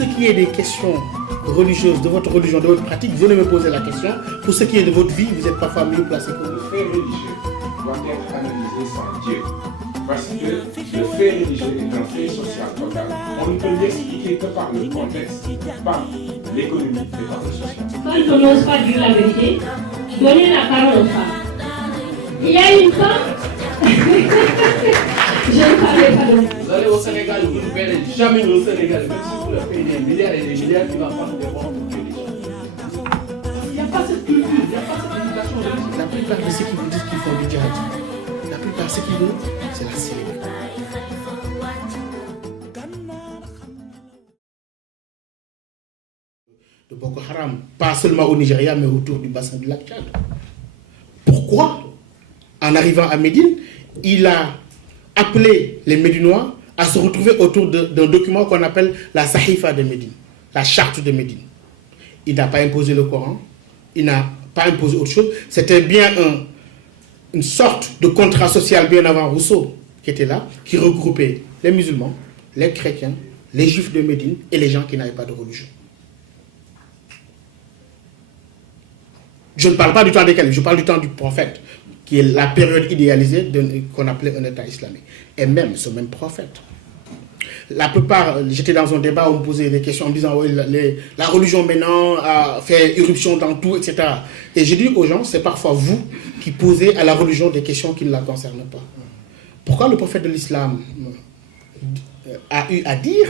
ce qui est des questions religieuses, de votre religion, de votre pratique, venez me poser la question. Pour ce qui est de votre vie, vous êtes parfois mieux placé que le fait religieux doit être analysé sans Dieu. Parce que le fait religieux est un fait social total. On ne peut l'expliquer que par le contexte, par l'économie et par le social. Quand on n'ose pas dire la vérité, donnez la parole aux femmes. Il y a une femme. Je ne parlais pas de vous. Vous allez au Sénégal, vous ne verrez jamais au Sénégal, même si vous leur payez des milliards et des milliards, qui va prendre des bons pour les gens. Il n'y a pas cette culture, il n'y a pas cette éducation religieuse. La plupart de ceux qui vous disent qu'ils font du djihad, la plupart de ceux qui veulent, c'est la célébrité. De Boko Haram, pas seulement au Nigeria, mais autour du bassin du lac Tchad. Pourquoi, en arrivant à Médine, il a appelé les Médinois à se retrouver autour d'un document qu'on appelle la Sahifa de Médine, la charte de Médine. Il n'a pas imposé le Coran, il n'a pas imposé autre chose. C'était bien une sorte de contrat social bien avant Rousseau qui était là, qui regroupait les musulmans, les chrétiens, les juifs de Médine et les gens qui n'avaient pas de religion. Je ne parle pas du temps des califes, je parle du temps du prophète, qui est la période idéalisée qu'on appelait un État islamique. Et même ce même prophète. La plupart, j'étais dans un débat où on me posait des questions en me disant oui, la religion maintenant a fait irruption dans tout, etc. Et j'ai dit aux gens, c'est parfois vous qui posez à la religion des questions qui ne la concernent pas. Pourquoi le prophète de l'islam a eu à dire,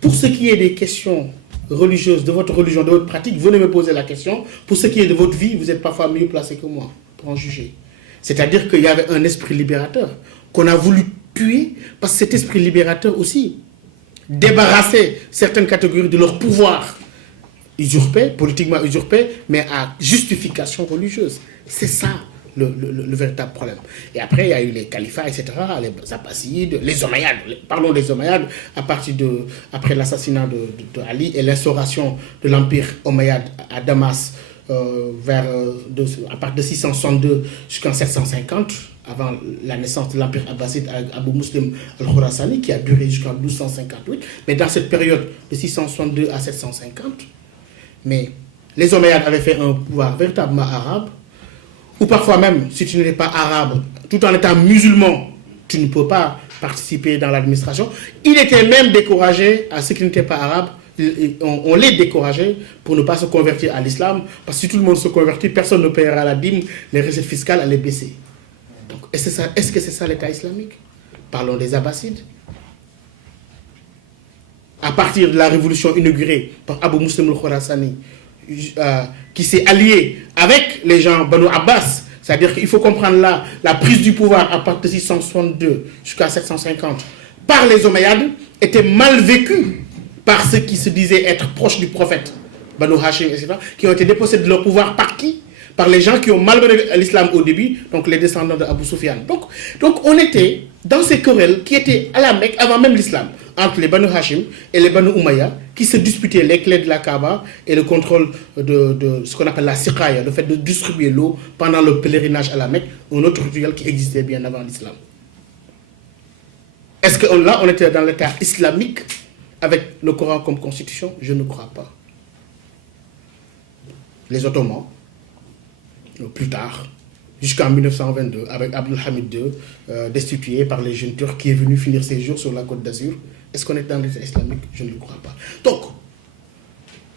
pour ce qui est des questions religieuses, de votre religion, de votre pratique, venez me poser la question, pour ce qui est de votre vie, vous êtes parfois mieux placé que moi pour en juger. C'est-à-dire qu'il y avait un esprit libérateur qu'on a voulu tuer, parce que cet esprit libérateur aussi débarrassait certaines catégories de leur pouvoir usurpé, politiquement usurpé, mais à justification religieuse. C'est ça le véritable problème. Et après, il y a eu les califats, etc., les Abbassides, les Omeyyades. Parlons des Omeyyades, après l'assassinat de Ali et l'instauration de l'empire Omeyyade à Damas, à partir de 662 jusqu'en 750, avant la naissance de l'empire abbasside Abou Muslim al-Khurasani, qui a duré jusqu'en 1258. Mais dans cette période de 662 à 750, mais les Omeyyades avaient fait un pouvoir véritablement arabe, ou parfois même, si tu n'es pas arabe, tout en étant musulman, tu ne peux pas participer dans l'administration. Il était même découragé à ceux qui n'étaient pas arabes. On les décourageait pour ne pas se convertir à l'islam, parce que si tout le monde se convertit, personne ne paiera la dîme, les recettes fiscales allaient baisser. Donc, est-ce que c'est ça l'État islamique? Parlons des Abbassides. À partir de la révolution inaugurée par Abou Muslim al-Khurasani, qui s'est allié avec les gens Banu Abbas, c'est-à-dire qu'il faut comprendre là la prise du pouvoir à partir de 662 jusqu'à 750 par les Omeyyades était mal vécue par ceux qui se disaient être proches du prophète, Banu Hashim, etc., qui ont été dépossédés de leur pouvoir par qui? Par les gens qui ont malmené l'islam au début, donc les descendants d'Abu Sufyan. Donc on était dans ces querelles qui étaient à la Mecque avant même l'islam, entre les Banu Hashim et les Banu Umayya, qui se disputaient les clés de la Kaaba et le contrôle de ce qu'on appelle la siqaya, le fait de distribuer l'eau pendant le pèlerinage à la Mecque, un autre rituel qui existait bien avant l'islam. Est-ce que là, on était dans l'état islamique avec le Coran comme constitution? Je ne crois pas. Les Ottomans, plus tard, jusqu'en 1922, avec Abdulhamid II, destitué par les jeunes Turcs, qui est venu finir ses jours sur la Côte d'Azur. Est-ce qu'on est dans l'État islamique? Je ne le crois pas. Donc,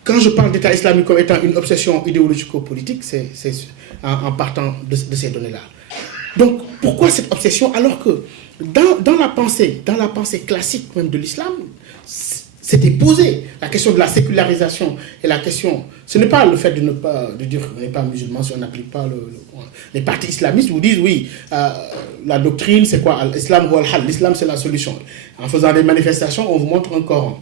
quand je parle d'État islamique comme étant une obsession idéologico-politique, c'est en partant de ces données-là. Donc, pourquoi cette obsession alors que dans la pensée classique même de l'islam, c'était posé la question de la sécularisation et la question, ce n'est pas le fait de dire qu'on n'est pas musulman si on n'applique pas les partis islamistes vous disent oui, la doctrine c'est quoi? L'islam c'est la solution. En faisant des manifestations, on vous montre un Coran.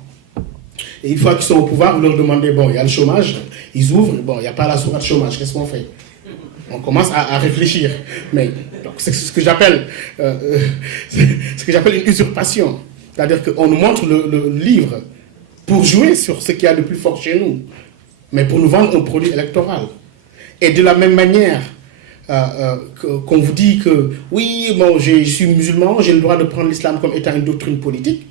Et une fois qu'ils sont au pouvoir, vous leur demandez, bon, il y a le chômage, ils ouvrent, bon, il n'y a pas la sourate chômage, qu'est-ce qu'on fait? On commence à réfléchir. Mais donc, c'est ce que j'appelle une usurpation. C'est-à-dire qu'on nous montre le livre pour jouer sur ce qu'il y a de plus fort chez nous, mais pour nous vendre un produit électoral. Et de la même manière qu'on vous dit que oui, bon, je suis musulman, j'ai le droit de prendre l'islam comme étant une doctrine politique,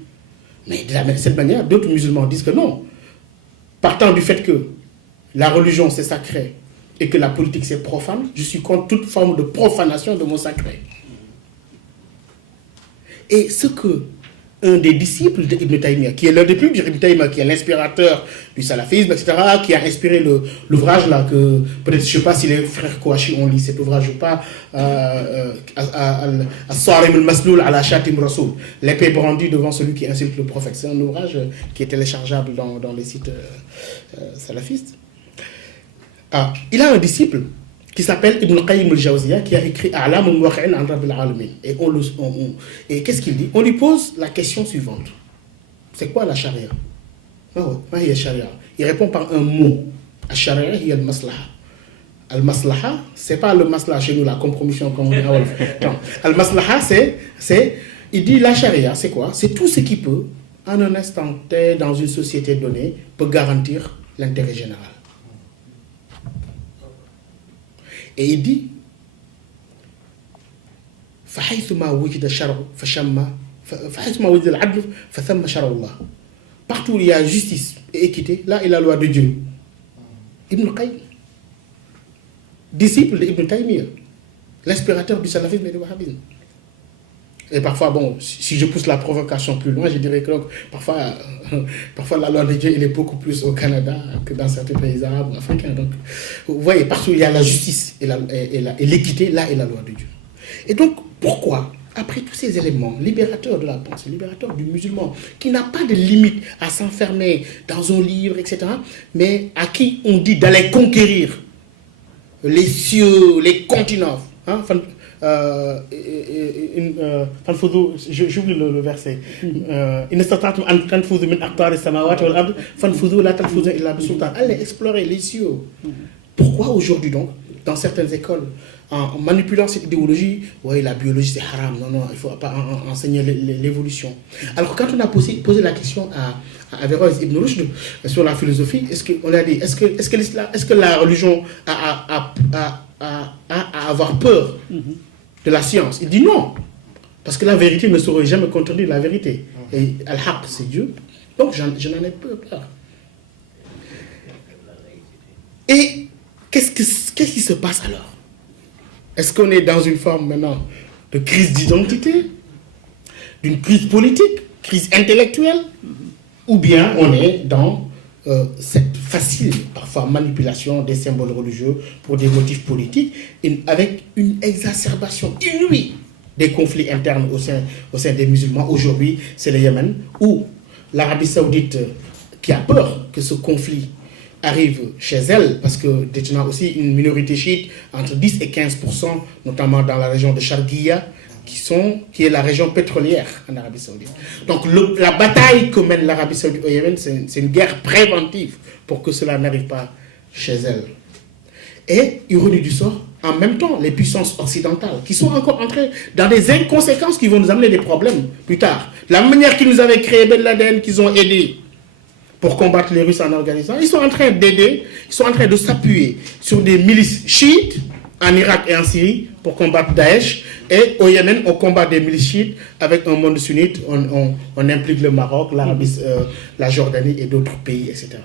mais de cette manière, d'autres musulmans disent que non. partant du fait que la religion c'est sacré et que la politique c'est profane, je suis contre toute forme de profanation de mon sacré. Et ce que un des disciples d'Ibn Taymiyyah, qui est l'un des plus durs, Ibn Taymiyyah, qui est l'inspirateur du salafisme, etc., qui a inspiré l'ouvrage là que peut-être, je ne sais pas si les frères Kouachi ont lu cet ouvrage ou pas, As-Sarim al-Masloul ala Shatim Rasoul, l'épée brandie devant celui qui insulte le prophète. C'est un ouvrage qui est téléchargeable dans les sites salafistes. Il a un disciple qui s'appelle Ibn Qayyim al-Jawziyya, qui a écrit A'lam al-Muwaqqi'in an Rabbil Alamin. Et qu'est-ce qu'il dit? On lui pose la question suivante. C'est quoi la charia? Il répond par un mot. Al-Sharia, il y a le maslaha. Al-maslaha, c'est pas le maslaha chez nous, la compromission comme on dit. Non. Al-maslaha, il dit la charia, c'est quoi? C'est tout ce qui peut, en un instant T, dans une société donnée, peut garantir l'intérêt général. Et il dit partout où il y a justice et équité, là il y a la loi de Dieu. Ibn Qayyim, disciple d'Ibn Taymiyyah, l'inspirateur du salafisme et du wahhabisme. Et parfois, bon, si je pousse la provocation plus loin, je dirais que donc, parfois la loi de Dieu, il est beaucoup plus au Canada que dans certains pays arabes ou africains. Donc, vous voyez, partout il y a la justice et l'équité, là est la loi de Dieu. Et donc, pourquoi, après tous ces éléments, libérateurs de la pensée, libérateurs du musulman, qui n'a pas de limite à s'enfermer dans un livre, etc., mais à qui on dit d'aller conquérir les cieux, les continents, hein, j'oublie le verset. Allez explorer les cieux. Pourquoi aujourd'hui donc, dans certaines écoles, en manipulant cette idéologie, ouais, la biologie c'est haram, non, il ne faut pas enseigner l'évolution. Alors quand on a posé la question à Averroès Ibn Rushd sur la philosophie, on a dit, est-ce que la religion a à avoir peur de la science? Il dit non, parce que la vérité ne saurait jamais contredire la vérité. Et Al-Haq, c'est Dieu, donc je n'en ai pas peur. Et qu'est-ce qui se passe alors? Est-ce qu'on est dans une forme maintenant de crise d'identité, d'une crise politique, crise intellectuelle, ou bien on est dans cette facile, parfois, manipulation des symboles religieux pour des motifs politiques, avec une exacerbation inouïe des conflits internes au sein des musulmans. Aujourd'hui, c'est le Yémen, où l'Arabie Saoudite, qui a peur que ce conflit arrive chez elle, parce que détenant aussi une minorité chiite, entre 10 et 15%, notamment dans la région de Sharqiya, qui est la région pétrolière en Arabie Saoudite. Donc la bataille que mène l'Arabie Saoudite au Yémen, c'est une guerre préventive pour que cela n'arrive pas chez elle. Et, ironie du sort, en même temps, les puissances occidentales, qui sont encore entrées dans des inconséquences qui vont nous amener des problèmes plus tard. La manière qu'ils nous avaient créé Ben Laden, qu'ils ont aidé pour combattre les Russes en Afghanistan, ils sont en train d'aider, ils sont en train de s'appuyer sur des milices chiites en Irak et en Syrie pour combattre Daesh. Et au Yémen, on combat des milices chiites avec un monde sunnite. On implique le Maroc, l'Arabie, la Jordanie et d'autres pays, etc.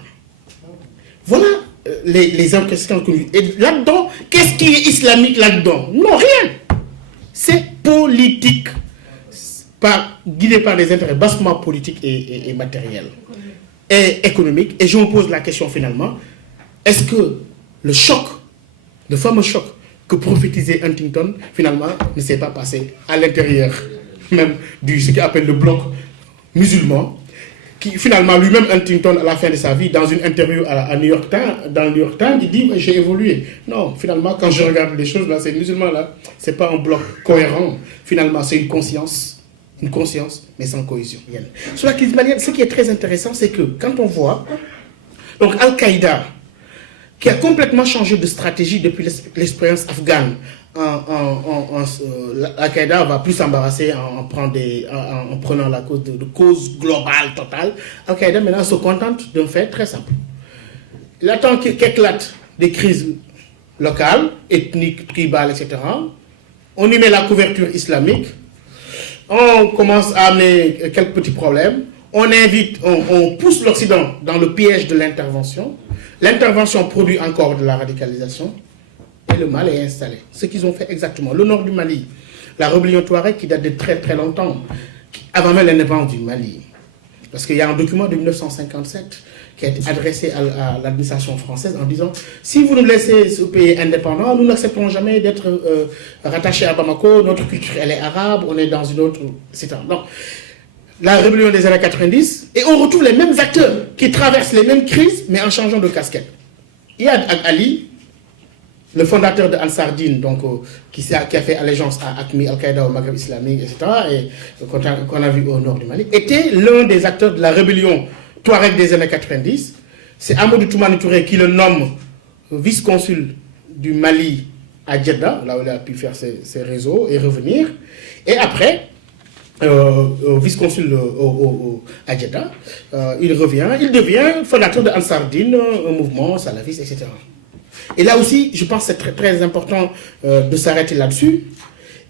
Voilà les inconséquences que nous... Et là-dedans, qu'est-ce qui est islamique là-dedans? Non, rien. C'est politique, guidé par des intérêts bassement politiques et matériels et économiques. Et je me pose la question finalement, est-ce que le fameux choc que prophétisait Huntington, finalement, ne s'est pas passé à l'intérieur même ce qu'il appelle le bloc musulman, qui finalement, lui-même, Huntington, à la fin de sa vie, dans une interview dans le New York Times, il dit, j'ai évolué. Non, finalement, quand je regarde les choses, là, ces musulmans-là, c'est pas un bloc cohérent. Finalement, c'est une conscience, mais sans cohésion. Sur la crise malienne, ce qui est très intéressant, c'est que quand on voit, donc Al-Qaïda, qui a complètement changé de stratégie depuis l'expérience afghane. Al-Qaïda va plus s'embarrasser en prenant la cause de cause globale, totale. Al-Qaïda maintenant se contente d'un fait très simple. Il attend qu'éclatent des crises locales, ethniques, tribales, etc. On y met la couverture islamique. On commence à amener quelques petits problèmes. on pousse l'Occident dans le piège de l'intervention. L'intervention produit encore de la radicalisation et le mal est installé. Ce qu'ils ont fait exactement. Le nord du Mali, la rébellion Touareg qui date de très très longtemps, avant même l'indépendance du Mali. Parce qu'il y a un document de 1957 qui a été adressé à l'administration française en disant « Si vous nous laissez ce pays indépendant, nous n'accepterons jamais d'être rattachés à Bamako, notre culture elle est arabe, on est dans une autre... » etc. Donc, la rébellion des années 90, et on retrouve les mêmes acteurs qui traversent les mêmes crises, mais en changeant de casquette. Il y a Ali, le fondateur de Ansar Dine, donc, qui a fait allégeance à AQMI, Al-Qaïda au Maghreb islamique, etc., et qu'on a vu au nord du Mali, était l'un des acteurs de la rébellion Touareg des années 90. C'est Amadou Toumani Touré qui le nomme vice-consul du Mali à Jeddah, là où il a pu faire ses réseaux et revenir. Et après, vice-consul à Jeddah, il devient fondateur de Ansar Dine, un mouvement salafiste, etc. Et là aussi, je pense que c'est très, très important de s'arrêter là-dessus.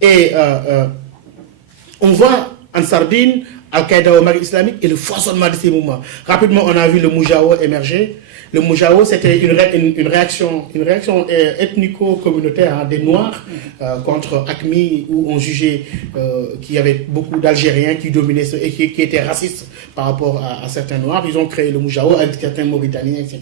Et on voit Ansar Dine, Al-Qaïda au Maghreb islamique et le foisonnement de ces mouvements. Rapidement, on a vu le Moujao émerger. Le Moujao, c'était une réaction ethnico-communautaire des Noirs contre AQMI, où on jugeait qu'il y avait beaucoup d'Algériens qui dominaient et qui étaient racistes par rapport à certains Noirs. Ils ont créé le Moujao avec certains Mauritaniens, etc.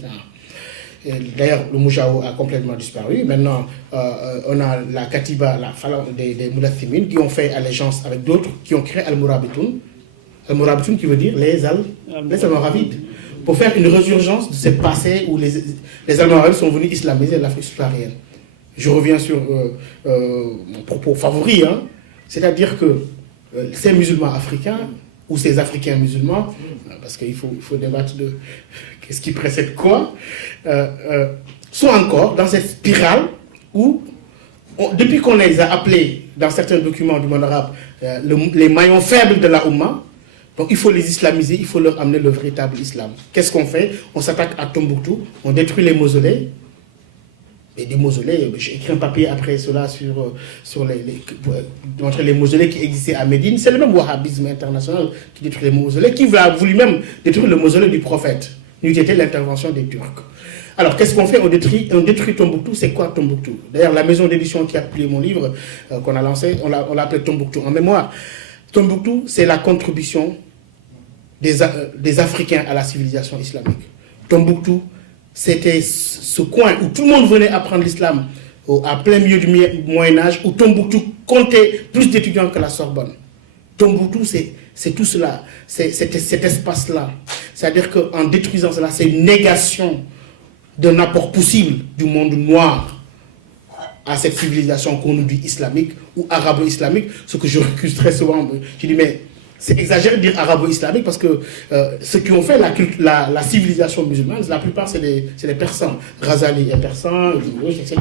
D'ailleurs, le Moujao a complètement disparu. Maintenant, on a la Katiba, la phalange des Moulathimines, qui ont fait allégeance avec d'autres, qui ont créé Al-Mourabitoun. Al-Mourabitoun qui veut dire les Almoravides. Pour faire une résurgence de ce passé où les Almoravides sont venus islamiser l'Afrique subsaharienne. Je reviens sur mon propos favori, hein. C'est-à-dire que ces musulmans africains, ou ces Africains musulmans, parce qu'il faut débattre de qu'est-ce qui précède quoi, sont encore dans cette spirale où, depuis qu'on les a appelés, dans certains documents du monde arabe, les maillons faibles de la Oumma, donc il faut les islamiser, il faut leur amener le véritable islam. Qu'est-ce qu'on fait? On s'attaque à Tombouctou, on détruit les mausolées. Et des mausolées, j'ai écrit un papier après cela sur montrer les mausolées qui existaient à Médine. C'est le même wahhabisme international qui détruit les mausolées, qui a voulu même détruire le mausolée du prophète. N'eût été l'intervention des Turcs. Alors qu'est-ce qu'on fait? On détruit Tombouctou. C'est quoi Tombouctou? D'ailleurs, la maison d'édition qui a publié mon livre, qu'on a lancé, on l'a appelé Tombouctou en mémoire. Tombouctou, c'est la contribution des Africains à la civilisation islamique. Tombouctou, c'était ce coin où tout le monde venait apprendre l'islam à plein milieu du Moyen-Âge, où Tombouctou comptait plus d'étudiants que la Sorbonne. Tombouctou, c'est tout cela, c'est cet espace-là. C'est-à-dire qu'en détruisant cela, c'est une négation d'un apport possible du monde noir à cette civilisation qu'on nous dit islamique ou arabo-islamique, ce que je recuse très souvent. Je dis, mais c'est exagéré de dire arabo-islamique parce que ceux qui ont fait la civilisation musulmane, la plupart c'est les Persans. Ghazali est persan, etc.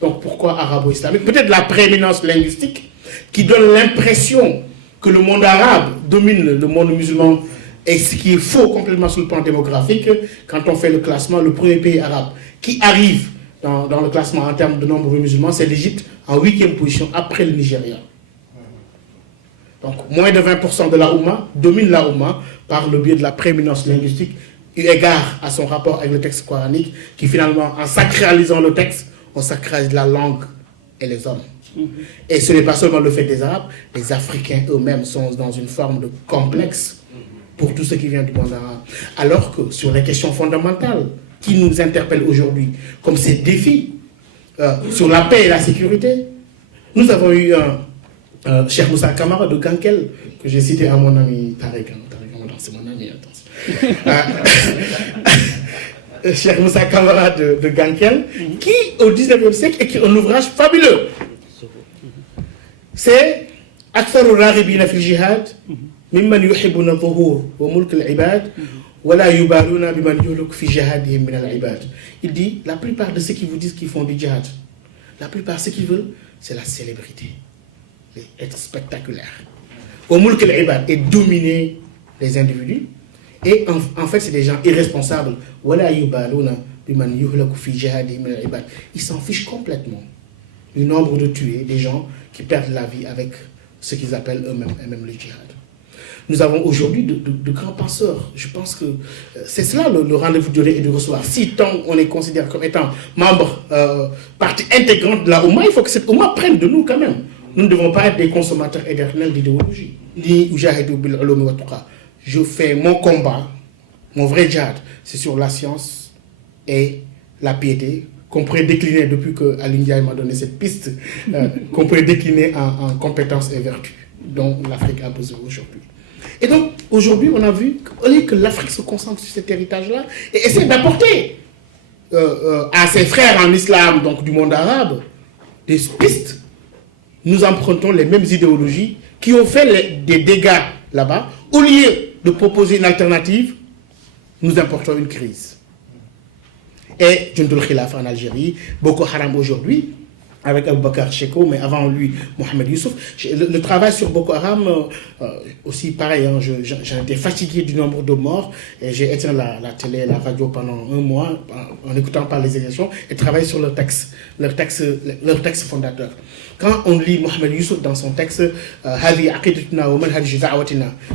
Donc pourquoi arabo-islamique? Peut-être la prééminence linguistique qui donne l'impression que le monde arabe domine le monde musulman, et ce qui est faux complètement sur le plan démographique. Quand on fait le classement, le premier pays arabe qui arrive dans le classement en termes de nombre de musulmans, c'est l'Égypte en 8e position après le Nigeria. Donc, moins de 20% de la Oumma domine la Oumma par le biais de la prééminence linguistique, eu égard à son rapport avec le texte coranique, qui finalement, en sacralisant le texte, on sacralise la langue et les hommes. Et ce n'est pas seulement le fait des Arabes, les Africains eux-mêmes sont dans une forme de complexe pour tout ce qui vient du monde arabe. Alors que sur les questions fondamentales qui nous interpellent aujourd'hui, comme ces défis sur la paix et la sécurité, nous avons eu Cheikh Moussa Kamara de Gankel, que j'ai cité à mon ami Tarek. C'est mon ami, attention. Cheikh Moussa Kamara de Gankel, qui, au 19e siècle, écrit un ouvrage fabuleux. C'est Aktharu Raribina fil Jihad, mimman yuhibbuna dhuhur wa mulk al-ibad, wa la yubaluna biman yuhluk fi jihadihim min al-ibad. Il dit, la plupart de ceux qui vous disent qu'ils font du jihad, la plupart, ce qu'ils veulent, c'est la célébrité. Être spectaculaire. Au mulk al-ibad, et dominer les individus. Et en fait, c'est des gens irresponsables. Ils s'en fichent complètement du nombre de tués, des gens qui perdent la vie avec ce qu'ils appellent eux-mêmes le djihad. Nous avons aujourd'hui de grands penseurs. Je pense que c'est cela le rendez-vous de donner et de recevoir. Si tant on est considéré comme étant membre, partie intégrante de la Oumma, il faut que cette Oumma prenne de nous quand même. Nous ne devons pas être des consommateurs éternels d'idéologie. Ni Ujahidou bil ulumi wa tuqa. Je fais mon combat, mon vrai djihad, c'est sur la science et la piété, qu'on pourrait décliner depuis que Aly Ndiaye m'a donné cette piste, qu'on pourrait décliner en compétences et vertus dont l'Afrique a besoin aujourd'hui. Et donc, aujourd'hui, on a vu que l'Afrique se concentre sur cet héritage-là et essaie d'apporter à ses frères en islam, donc du monde arabe, des pistes. Nous empruntons les mêmes idéologies qui ont fait des dégâts là-bas. Au lieu de proposer une alternative, nous importons une crise. Et Jundul Khilaf en Algérie, Boko Haram aujourd'hui, avec Aboubacar Sheko, mais avant lui, Mohamed Youssouf. Le travail sur Boko Haram, aussi pareil, hein, j'ai été fatigué du nombre de morts, et j'ai éteint la télé et la radio pendant un mois, en écoutant par les élections, et travaillé sur leur texte fondateur. Quand on lit Mohamed Youssouf dans son texte,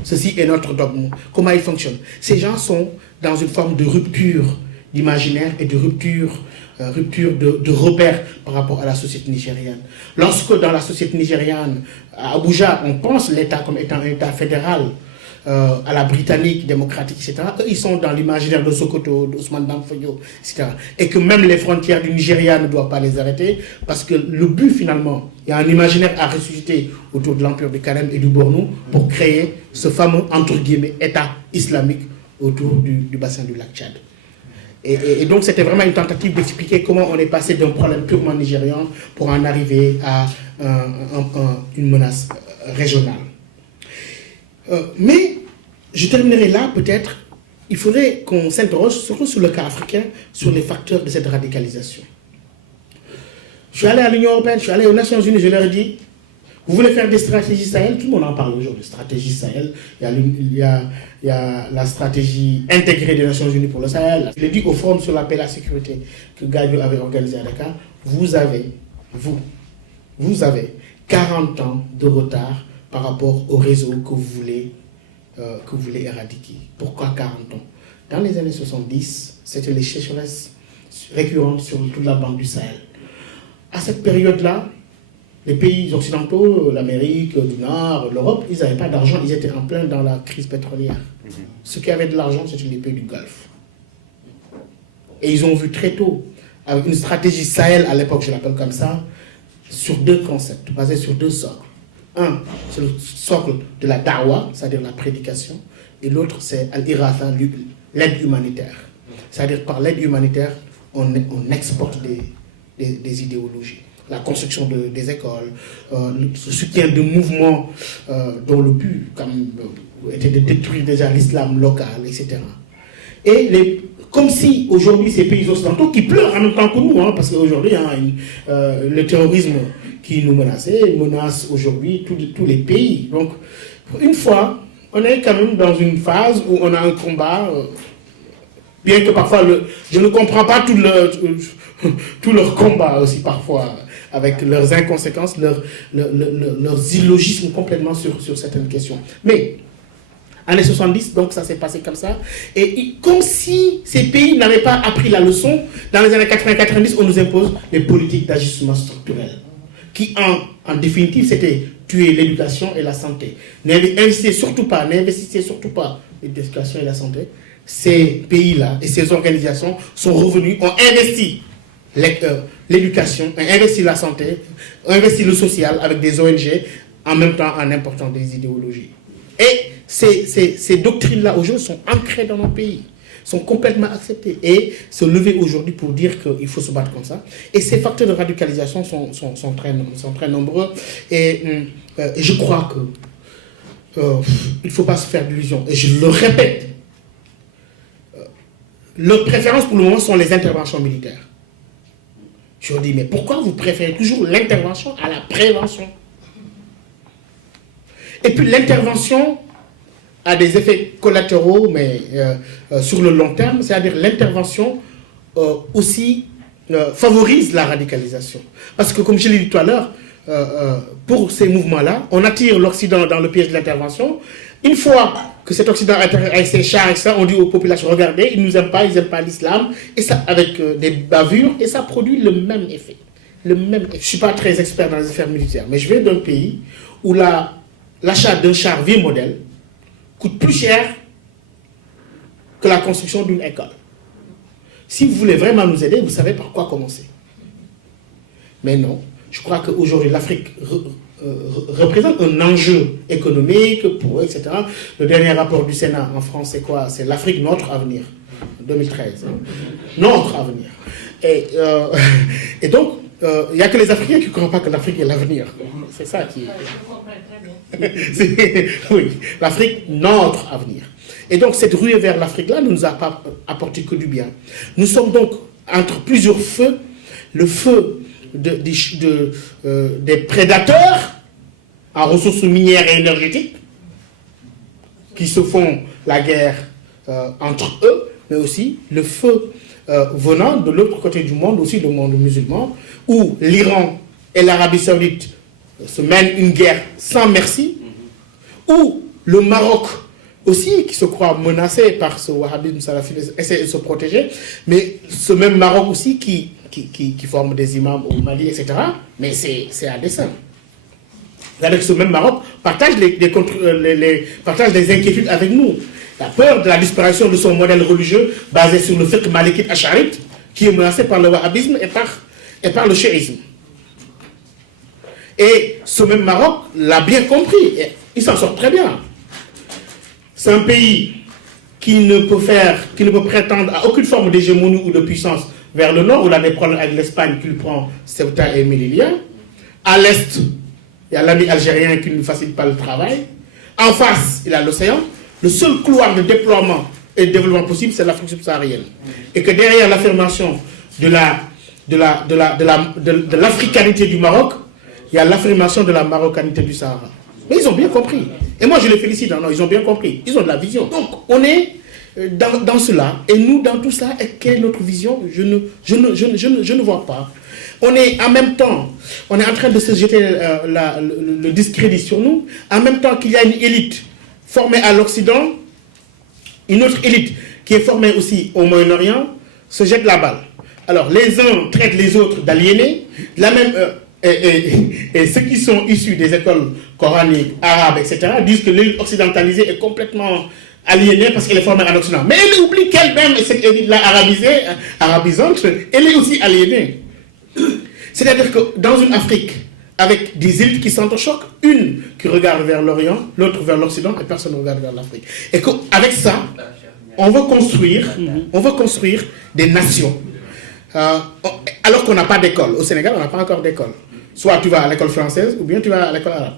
ceci est notre dogme, comment il fonctionne? Ces gens sont dans une forme de rupture d'imaginaire et de rupture de repères par rapport à la société nigérienne. Lorsque dans la société nigériane, à Abuja, on pense l'État comme étant un État fédéral, à la britannique, démocratique, etc., eux, ils sont dans l'imaginaire de Sokoto, d'Ousmane Danfodio, etc. Et que même les frontières du Nigeria ne doivent pas les arrêter, parce que le but, finalement, il y a un imaginaire à ressusciter autour de l'empire de Karem et du Bornou pour créer ce fameux, entre guillemets, État islamique autour du bassin du lac Tchad. Et donc, c'était vraiment une tentative d'expliquer comment on est passé d'un problème purement nigérian pour en arriver à une menace régionale. Mais, je terminerai là, peut-être, il faudrait qu'on s'interroge surtout sur le cas africain, sur les facteurs de cette radicalisation. Je suis allé à l'Union européenne, je suis allé aux Nations Unies, je leur ai dit, vous voulez faire des stratégies Sahel? Tout le monde en parle aujourd'hui, stratégie Sahel. Il y a la stratégie intégrée des Nations Unies pour le Sahel. Je l'ai dit au Forum sur la paix et la sécurité que Gadio avait organisé à Dakar. Vous avez 40 ans de retard par rapport au réseau que vous voulez éradiquer. Pourquoi 40 ans? Dans les années 70, c'était les sécheresses récurrentes sur toute la bande du Sahel. À cette période-là, les pays occidentaux, l'Amérique du Nord, l'Europe, ils n'avaient pas d'argent, ils étaient en plein dans la crise pétrolière. Ceux qui avaient de l'argent, c'était les pays du Golfe. Et ils ont vu très tôt, avec une stratégie Sahel, à l'époque, je l'appelle comme ça, sur deux concepts, basés sur deux socles. Un, c'est le socle de la da'wa, c'est-à-dire la prédication, et l'autre, c'est al-iratha, l'aide humanitaire. C'est-à-dire par l'aide humanitaire, on exporte des idéologies. La construction des écoles, le soutien de mouvements dont le but était de détruire déjà l'islam local, etc. Et comme si aujourd'hui ces pays occidentaux qui pleurent en même temps que nous, hein, parce qu'aujourd'hui le terrorisme qui nous menace aujourd'hui tous les pays. Donc une fois, on est quand même dans une phase où on a un combat, bien que parfois je ne comprends pas tout leur combat aussi parfois, avec leurs inconséquences, leurs illogismes complètement sur certaines questions. Mais, années 70, donc ça s'est passé comme ça, et comme si ces pays n'avaient pas appris la leçon, dans les années 80-90, on nous impose des politiques d'ajustement structurel, qui en définitive, c'était tuer l'éducation et la santé. N'investissez surtout pas l'éducation et la santé. Ces pays-là et ces organisations sont revenus, ont investi l'éducation, investir la santé, investir le social avec des ONG, en même temps en important des idéologies. Et ces doctrines-là aujourd'hui sont ancrées dans nos pays, sont complètement acceptées. Et se lever aujourd'hui pour dire qu'il faut se battre comme ça. Et ces facteurs de radicalisation sont très nombreux. Et je crois qu'il ne faut pas se faire d'illusions. Et je le répète, leurs préférences pour le moment sont les interventions militaires. Je leur dis, mais pourquoi vous préférez toujours l'intervention à la prévention? Et puis l'intervention a des effets collatéraux, mais sur le long terme, c'est-à-dire l'intervention aussi favorise la radicalisation. Parce que comme je l'ai dit tout à l'heure, pour ces mouvements-là. On attire l'Occident dans le piège de l'intervention. Une fois que cet Occident avec ses chars et ça, on dit aux populations, regardez, ils ne nous aiment pas, ils n'aiment pas l'islam, et ça avec des bavures, et ça produit le même effet. Je ne suis pas très expert dans les affaires militaires, mais je viens d'un pays où l'achat d'un char vieux modèle coûte plus cher que la construction d'une école. Si vous voulez vraiment nous aider, vous savez par quoi commencer. Mais non, je crois qu'aujourd'hui, l'Afrique représente un enjeu économique, etc. Le dernier rapport du Sénat en France, c'est quoi? C'est l'Afrique, notre avenir, 2013. Notre avenir. Et donc, il n'y a que les Africains qui ne croient pas que l'Afrique est l'avenir. C'est ça qui est... Oui, l'Afrique, notre avenir. Et donc, cette ruée vers l'Afrique-là ne nous a pas apporté que du bien. Nous sommes donc entre plusieurs feux, le feu des prédateurs en ressources minières et énergétiques qui se font la guerre entre eux, mais aussi le feu venant de l'autre côté du monde, aussi le monde musulman, où l'Iran et l'Arabie Saoudite se mènent une guerre sans merci, où le Maroc aussi, qui se croit menacé par ce wahhabisme salafiste, essaie de se protéger, mais ce même Maroc aussi qui forme des imams au Mali, etc., mais c'est à dessein. Avec ce même Maroc, partage partage des inquiétudes avec nous. La peur de la disparition de son modèle religieux basé sur le fiqh malikite acharite, qui est menacé par le wahhabisme et par le chiisme. Et ce même Maroc l'a bien compris, et il s'en sort très bien. C'est un pays qui ne peut prétendre à aucune forme d'hégémonie ou de puissance vers le nord, où il a des problèmes avec l'Espagne qui lui prend Ceuta et Melilla. À l'est, il y a l'ami algérien qui ne lui facilite pas le travail. En face, il a l'océan. Le seul couloir de déploiement et de développement possible, c'est l'Afrique subsaharienne. Et que derrière l'affirmation de l'africanité du Maroc, il y a l'affirmation de la marocanité du Sahara. Mais ils ont bien compris. Et moi, je les félicite. Non, ils ont bien compris. Ils ont de la vision. Donc, on est dans cela. Et nous, dans tout ça, quelle est notre vision? Je ne vois pas. On est en même temps, on est en train de se jeter le discrédit sur nous. En même temps qu'il y a une élite formée à l'Occident, une autre élite qui est formée aussi au Moyen-Orient, se jette la balle. Alors, les uns traitent les autres d'aliénés. Et ceux qui sont issus des écoles coraniques, arabes, etc., disent que l'élite occidentalisée est complètement aliénée parce qu'elle est formée en Occident. Mais elle oublie qu'elle-même, cette élite-là arabisante, elle est aussi aliénée. C'est-à-dire que dans une Afrique, avec des élites qui s'entrechoquent, une qui regarde vers l'Orient, l'autre vers l'Occident, et personne ne regarde vers l'Afrique. Et qu'avec ça, on veut construire des nations. Alors qu'on n'a pas d'école. Au Sénégal, on n'a pas encore d'école. Soit tu vas à l'école française, ou bien tu vas à l'école arabe.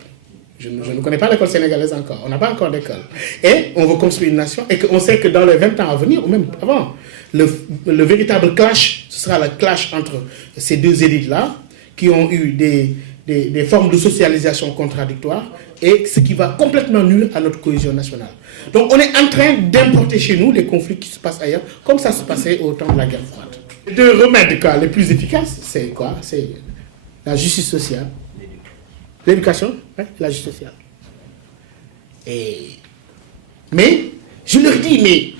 Je ne connais pas l'école sénégalaise encore. On n'a pas encore d'école. Et on veut construire une nation, et qu'on sait que dans les 20 ans à venir, ou même avant, le véritable clash, ce sera le clash entre ces deux élites-là, qui ont eu des formes de socialisation contradictoires, et ce qui va complètement nuire à notre cohésion nationale. Donc on est en train d'importer chez nous les conflits qui se passent ailleurs, comme ça se passait au temps de la guerre froide. Les deux remèdes les plus efficaces, c'est quoi? C'est la justice sociale. L'éducation, hein, la justice sociale. Mais, je leur dis, mais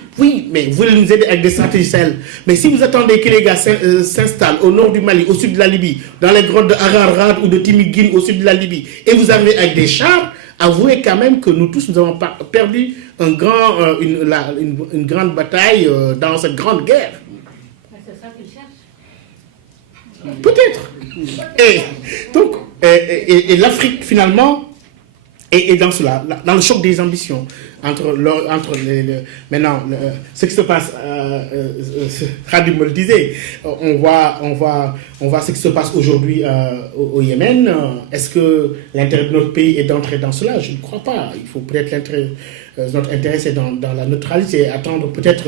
vous voulez nous aider avec des stratégies Sahel. Mais si vous attendez que les gars s'installent au nord du Mali, au sud de la Libye, dans les grottes de Ararat ou de Timigine au sud de la Libye, et vous arrivez avec des chars, avouez quand même que nous tous, nous avons perdu une grande bataille dans cette grande guerre. C'est ça qu'ils cherchent. Peut-être. Et donc, l'Afrique, finalement, est dans cela, dans le choc des ambitions. Maintenant, ce qui se passe, Khadim me le disait, on voit ce qui se passe aujourd'hui au Yémen. Est-ce que l'intérêt de notre pays est d'entrer dans cela? Je ne crois pas. Il faut peut-être notre intérêt, c'est dans la neutralité, attendre peut-être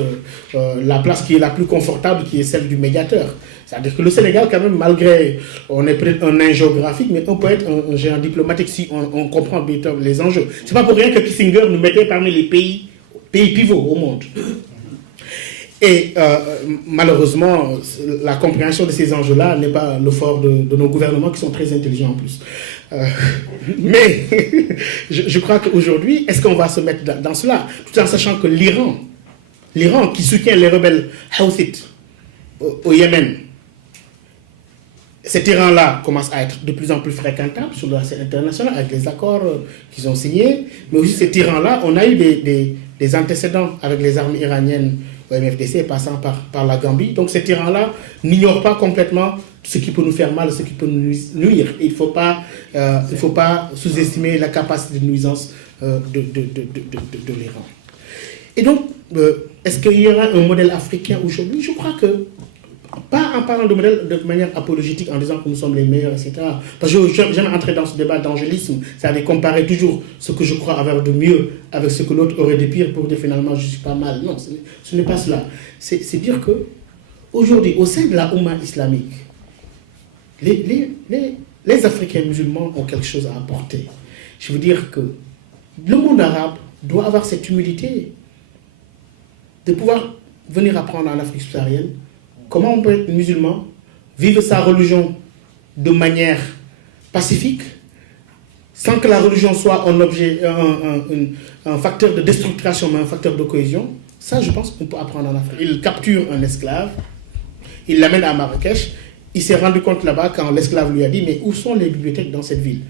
la place qui est la plus confortable, qui est celle du médiateur. C'est-à-dire que le Sénégal, quand même, malgré, on est peut-être un nain géographique, mais on peut être un géant diplomatique si on comprend bien les enjeux. C'est pas pour rien que Kissinger nous mettait parmi les pays pivots au monde. Et malheureusement, la compréhension de ces enjeux-là n'est pas le fort de nos gouvernements qui sont très intelligents en plus. Mais je crois qu'aujourd'hui, est-ce qu'on va se mettre dans cela, tout en sachant que l'Iran qui soutient les rebelles Houthis au Yémen, cet Iran-là commence à être de plus en plus fréquentable sur la scène internationale avec les accords qu'ils ont signés. Mais aussi cet Iran-là, on a eu des antécédents avec les armées iraniennes au MFDC passant par la Gambie. Donc cet Iran-là n'ignore pas complètement ce qui peut nous faire mal, ce qui peut nous nuire. Il ne faut pas sous-estimer la capacité de nuisance de l'Iran. Et donc, est-ce qu'il y aura un modèle africain aujourd'hui? Je crois que, pas en parlant de modèle de manière apologétique, en disant que nous sommes les meilleurs, etc. Parce que j'aime entrer dans ce débat d'angélisme, c'est-à-dire comparer toujours ce que je crois avoir de mieux avec ce que l'autre aurait de pire pour dire finalement je suis pas mal. Non, ce n'est pas cela. C'est dire que aujourd'hui, au sein de la Oumma islamique, les Africains musulmans ont quelque chose à apporter. Je veux dire que le monde arabe doit avoir cette humilité de pouvoir venir apprendre en Afrique subsaharienne comment on peut être musulman, vivre sa religion de manière pacifique, sans que la religion soit un facteur de destructuration, mais un facteur de cohésion. Ça, je pense qu'on peut apprendre en Afrique. Il capture un esclave, il l'amène à Marrakech, il s'est rendu compte là-bas quand l'esclave lui a dit « Mais où sont les bibliothèques dans cette ville ?»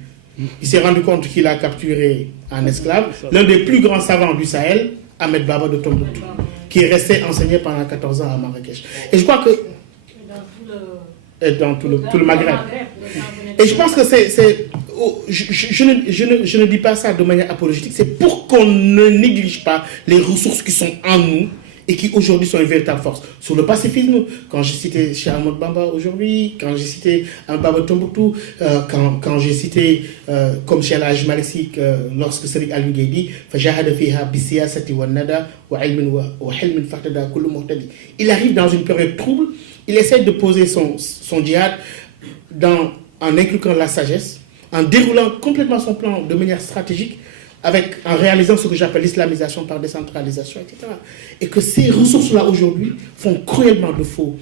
Il s'est rendu compte qu'il a capturé un esclave, l'un des plus grands savants du Sahel, Ahmed Baba de Tombouctou, qui est resté enseigné pendant 14 ans à Marrakech. Et je crois que... Dans tout le Maghreb. Et je pense que je ne dis pas ça de manière apologétique, c'est pour qu'on ne néglige pas les ressources qui sont en nous et qui aujourd'hui sont une véritable force. Sur le pacifisme, quand j'ai cité Cheikh Ahmadou Bamba aujourd'hui, quand j'ai cité Baba Tombouctou, quand j'ai cité comme Cheikh Al-Hajj Malick Sy, lorsque Serigne Aliou Gueye dit Fajahada fiha bisiyasati wa nada wa ilmin wa hilmin fahtada kullu muhtadi. Il arrive dans une période trouble, il essaie de poser son djihad en inculquant la sagesse, en déroulant complètement son plan de manière stratégique, en réalisant ce que j'appelle l'islamisation par décentralisation, etc. Et que ces ressources-là, aujourd'hui, font cruellement défaut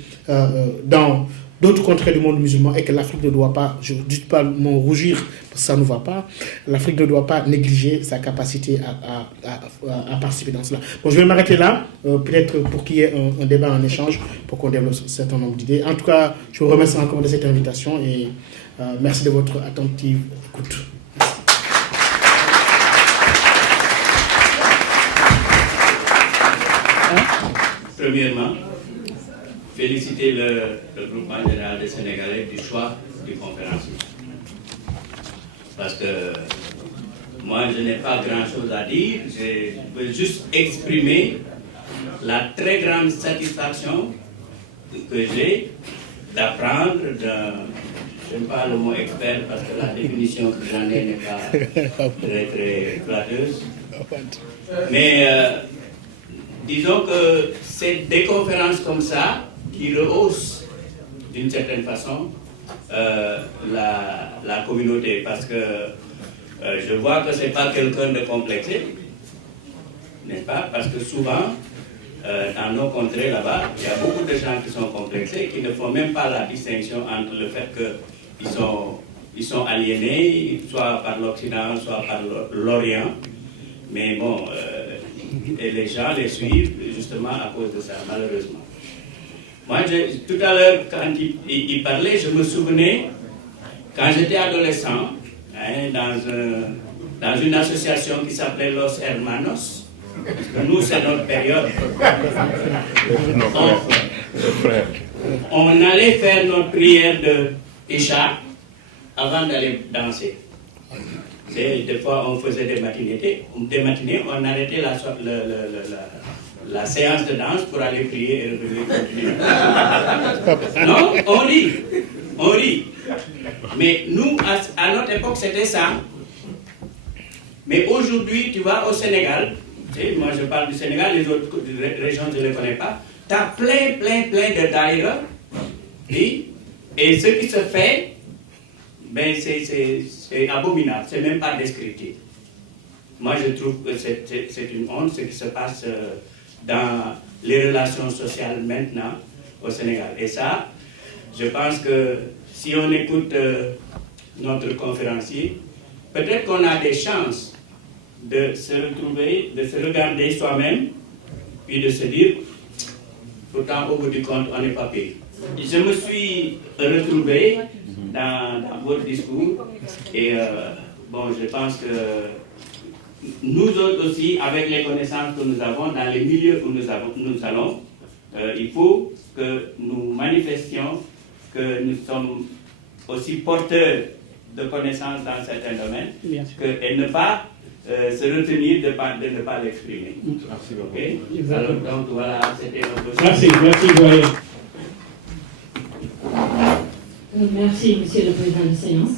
dans d'autres contrées du monde musulman et que l'Afrique ne doit pas, je ne dis pas mon rougir, parce que ça ne va pas, l'Afrique ne doit pas négliger sa capacité à participer dans cela. Bon, je vais m'arrêter là, peut-être pour qu'il y ait un débat, un échange, pour qu'on développe un certain nombre d'idées. En tout cas, je vous remercie encore de cette invitation et merci de votre attentive écoute. Premièrement, féliciter le groupement général des Sénégalais du choix du conférencier. Parce que moi, je n'ai pas grand-chose à dire. Je veux juste exprimer la très grande satisfaction que j'ai d'apprendre je n'aime pas le mot expert parce que la définition que j'en ai n'est pas très très flatteuse. Mais disons que c'est des conférences comme ça qui rehaussent d'une certaine façon la communauté, parce que je vois que ce n'est pas quelqu'un de complexé, n'est-ce pas? Parce que souvent, dans nos contrées là-bas, il y a beaucoup de gens qui sont complexés, qui ne font même pas la distinction entre le fait qu'ils sont aliénés, soit par l'Occident, soit par l'Orient, mais bon... et les gens les suivent justement à cause de ça, malheureusement. Moi, tout à l'heure, quand il parlait, je me souvenais, quand j'étais adolescent, dans une association qui s'appelait Los Hermanos, parce que nous, c'est notre période, on allait faire notre prière de Isha avant d'aller danser. Des fois, on faisait des matinées, on arrêtait la séance de danse pour aller prier et revenir continuer. Non, on rit. Mais nous, à notre époque, c'était ça. Mais aujourd'hui, tu vois, au Sénégal, moi je parle du Sénégal, les autres régions, je ne les connais pas, tu as plein de daïras, et ce qui se fait, ben c'est abominable, c'est même pas descriptif. Moi je trouve que c'est une honte ce qui se passe dans les relations sociales maintenant au Sénégal. Et ça, je pense que si on écoute notre conférencier, peut-être qu'on a des chances de se retrouver, de se regarder soi-même, puis de se dire, pourtant au bout du compte, on n'est pas payé. Je me suis retrouvé dans votre discours et bon, je pense que nous autres aussi, avec les connaissances que nous avons, dans les milieux où nous allons, il faut que nous manifestions que nous sommes aussi porteurs de connaissances dans certains domaines, et ne pas se retenir de ne pas l'exprimer. Merci beaucoup. Okay? Alors, donc voilà, c'était notre... Merci Joël. Merci, Monsieur le Président de séance.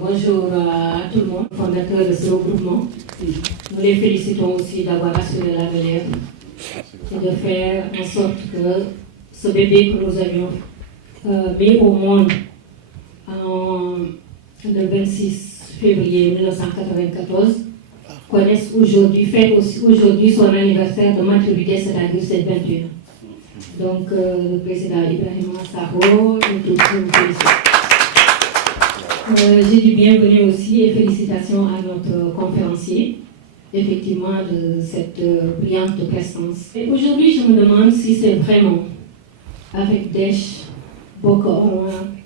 Bonjour à tout le monde, fondateur de ce regroupement. Nous les félicitons aussi d'avoir assuré la relève et de faire en sorte que ce bébé que nous avions mis au monde le 26 février 1994 connaisse aujourd'hui, fête aujourd'hui son anniversaire de maturité, c'est-à-dire cette 21. Donc, le président Ibrahim Sakho, nous tous nous félicitons. J'ai dit bienvenue aussi et félicitations à notre conférencier, effectivement, de cette brillante présence. Et aujourd'hui, je me demande si c'est vraiment avec Daesh, Boko Haram,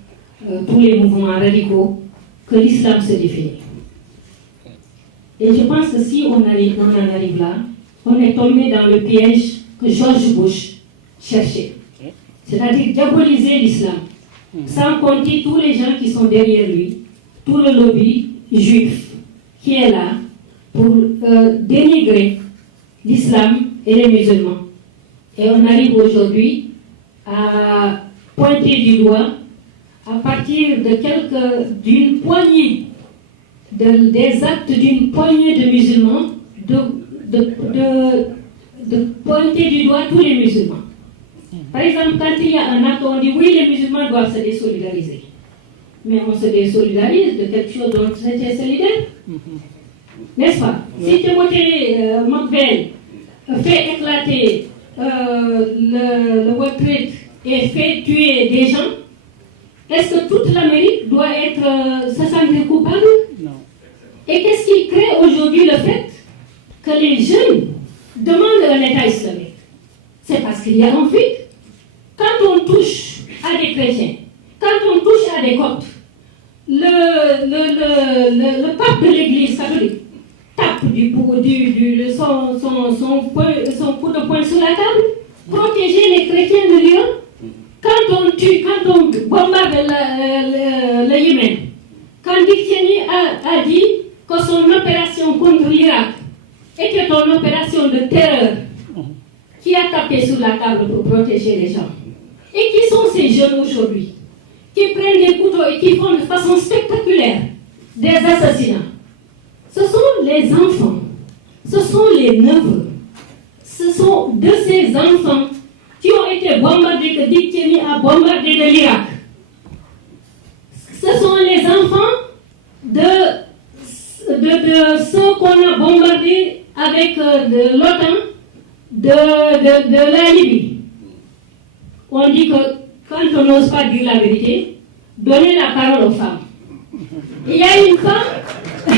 tous les mouvements radicaux, que l'islam se définit. Et je pense que si on en arrive là, on est tombé dans le piège que George Bush cherchait. C'est-à-dire diaboliser l'islam, sans compter tous les gens qui sont derrière lui, tout le lobby juif qui est là pour dénigrer l'islam et les musulmans. Et on arrive aujourd'hui à pointer du doigt, à partir de d'une poignée, des actes d'une poignée de musulmans, de pointer du doigt tous les musulmans. Par exemple, quand il y a un acte, on dit oui, les musulmans doivent se désolidariser. Mais on se désolidarise de quelque chose dont c'était solidaire. N'est-ce pas? Si Timothée McVeigh fait éclater le World Trade et fait tuer des gens, est-ce que toute l'Amérique doit se sentir coupable? Non. Et qu'est-ce qui crée aujourd'hui le fait que les jeunes demandent un État islamique? C'est parce qu'il y a un vide. Quand on touche à des chrétiens, quand on touche à des coptes, le pape de l'Église catholique tape son coup de poing sur la table, protéger les chrétiens de l'Iran. Quand on tue, quand on bombarde le Yémen, quand Dick Cheney a dit que son opération contre l'Irak était une opération de terreur, qui a tapé sur la table pour protéger les gens. Et qui sont ces jeunes aujourd'hui qui prennent des couteaux et qui font de façon spectaculaire des assassinats? Ce sont les enfants, ce sont les neveux, ce sont de ces enfants qui ont été bombardés, que Dick Cheney a bombardé de l'Irak. Ce sont les enfants de ceux qu'on a bombardés avec de l'OTAN de la Libye. On dit que quand on n'ose pas dire la vérité, donnez la parole aux femmes. Il y a une femme, je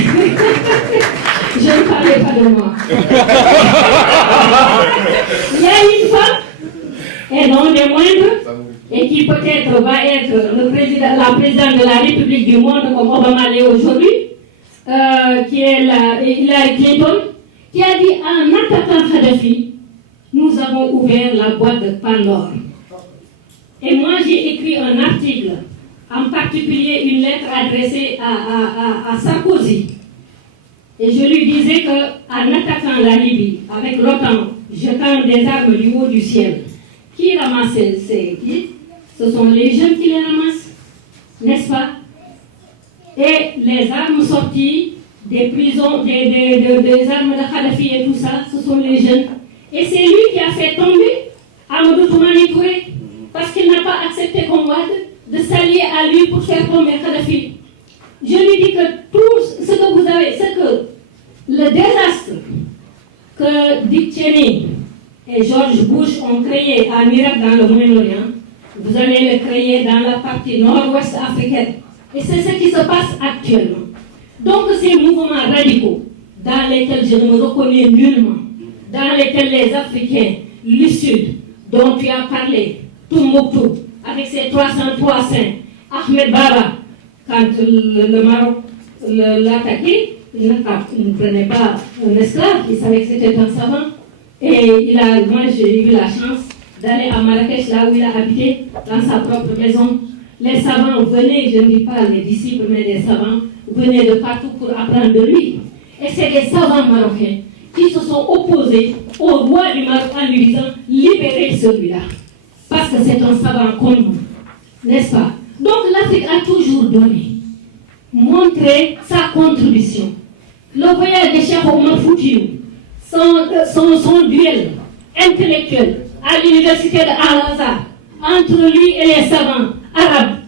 ne parlais pas de moi. Il y a une femme, et non des moindres, et qui peut-être va être la présidente de la République du monde, comme Obama l'est aujourd'hui, qui est Hillary Clinton, qui a dit en attaquant Kadhafi, nous avons ouvert la boîte de Pandore. Et moi, j'ai écrit un article, en particulier une lettre adressée à Sarkozy. Et je lui disais qu'en attaquant la Libye avec l'OTAN, jetant des armes du haut du ciel, qui ramassait ces titres? Ce sont les jeunes qui les ramassent, n'est-ce pas? Et les armes sorties des prisons, des armes de Kadhafi et tout ça, ce sont les jeunes. Et c'est lui qui a fait tomber Amadou Toumani Touré, parce qu'il n'a pas accepté qu'on de s'allier à lui pour faire tomber Kadhafi. Je lui dis que tout ce que vous avez, c'est que le désastre que Dick Cheney et George Bush ont créé un miracle dans le Moyen-Orient, vous allez le créer dans la partie nord-ouest africaine. Et c'est ce qui se passe actuellement. Donc ces mouvements radicaux, dans lesquels je ne me reconnais nullement, dans lesquels les Africains, le Sud, dont tu as parlé, Tombouctou, avec ses 303 saints, Ahmed Baba, quand le Maroc l'attaquait, il ne prenait pas un esclave, il savait que c'était un savant. Et moi j'ai eu la chance d'aller à Marrakech, là où il a habité, dans sa propre maison. Les savants venaient, je ne dis pas les disciples, mais les savants venaient de partout pour apprendre de lui. Et c'est des savants marocains qui se sont opposés au roi du Maroc en lui disant « libérez celui-là ». Parce que c'est un savant comme nous, n'est-ce pas? Donc l'Afrique a toujours donné, montré sa contribution. Le voyage de Cheikh Omar Foutiyou, son duel intellectuel à l'université de Al-Azhar entre lui et les savants arabes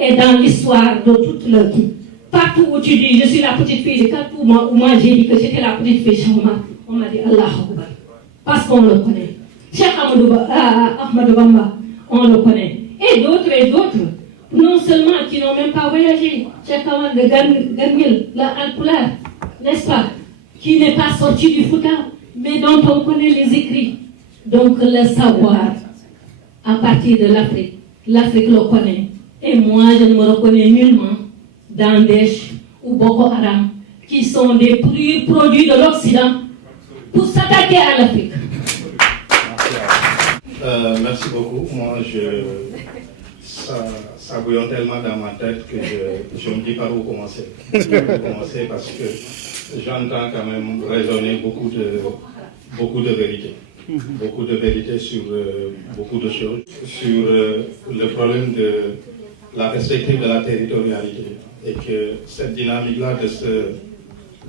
est dans l'histoire de toute leur vie. Partout où tu dis, je suis la petite fille de Katou, moi j'ai dit que j'étais la petite fille de Cheikh Omar, on m'a dit Allah Akbar. Parce qu'on le connaît. Cheikh Ahmadou Bamba, on le connaît. Et d'autres, non seulement qui n'ont même pas voyagé. Cheikh Ahmad de Ganmil, la Alpulaar, n'est-ce pas? Qui n'est pas sorti du Fouta, mais dont on connaît les écrits. Donc le savoir, à partir de l'Afrique, l'Afrique le connaît. Et moi, je ne me reconnais nullement dans Daesh ou Boko Haram, qui sont des produits de l'Occident pour s'attaquer à l'Afrique. Merci beaucoup. Moi, ça bouillonne tellement dans ma tête que je me dis par où commencer. Parce que j'entends quand même résonner beaucoup de vérités. Beaucoup de vérités sur beaucoup de choses. Sur le problème de la perspective de la territorialité. Et que cette dynamique-là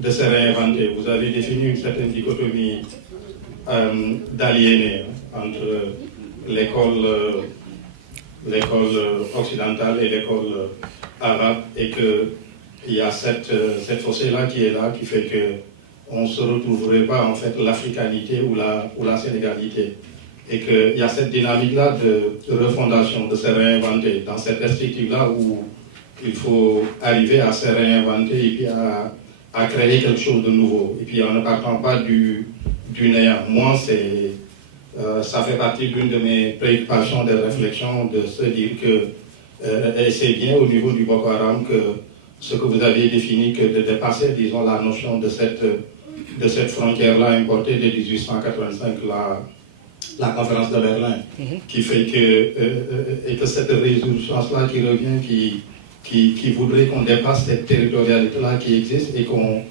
de se réinventer. Vous avez défini une certaine dichotomie d'aliénés entre l'école occidentale et l'école arabe, et qu'il y a cette fossé-là qui est là, qui fait qu'on ne se retrouverait pas en fait l'africanité ou la sénégalité. Et qu'il y a cette dynamique-là de refondation, de se réinventer, dans cette perspective-là où il faut arriver à se réinventer et puis à créer quelque chose de nouveau. Et puis en ne partant pas du néant. Moi, ça fait partie d'une de mes préoccupations, de réflexion, de se dire que, et c'est bien au niveau du Boko Haram que ce que vous aviez défini, que de dépasser, disons, la notion de cette frontière-là importée de 1885, la conférence de Berlin, qui fait et que cette résolution-là qui revient, qui voudrait qu'on dépasse cette territorialité-là qui existe et qu'on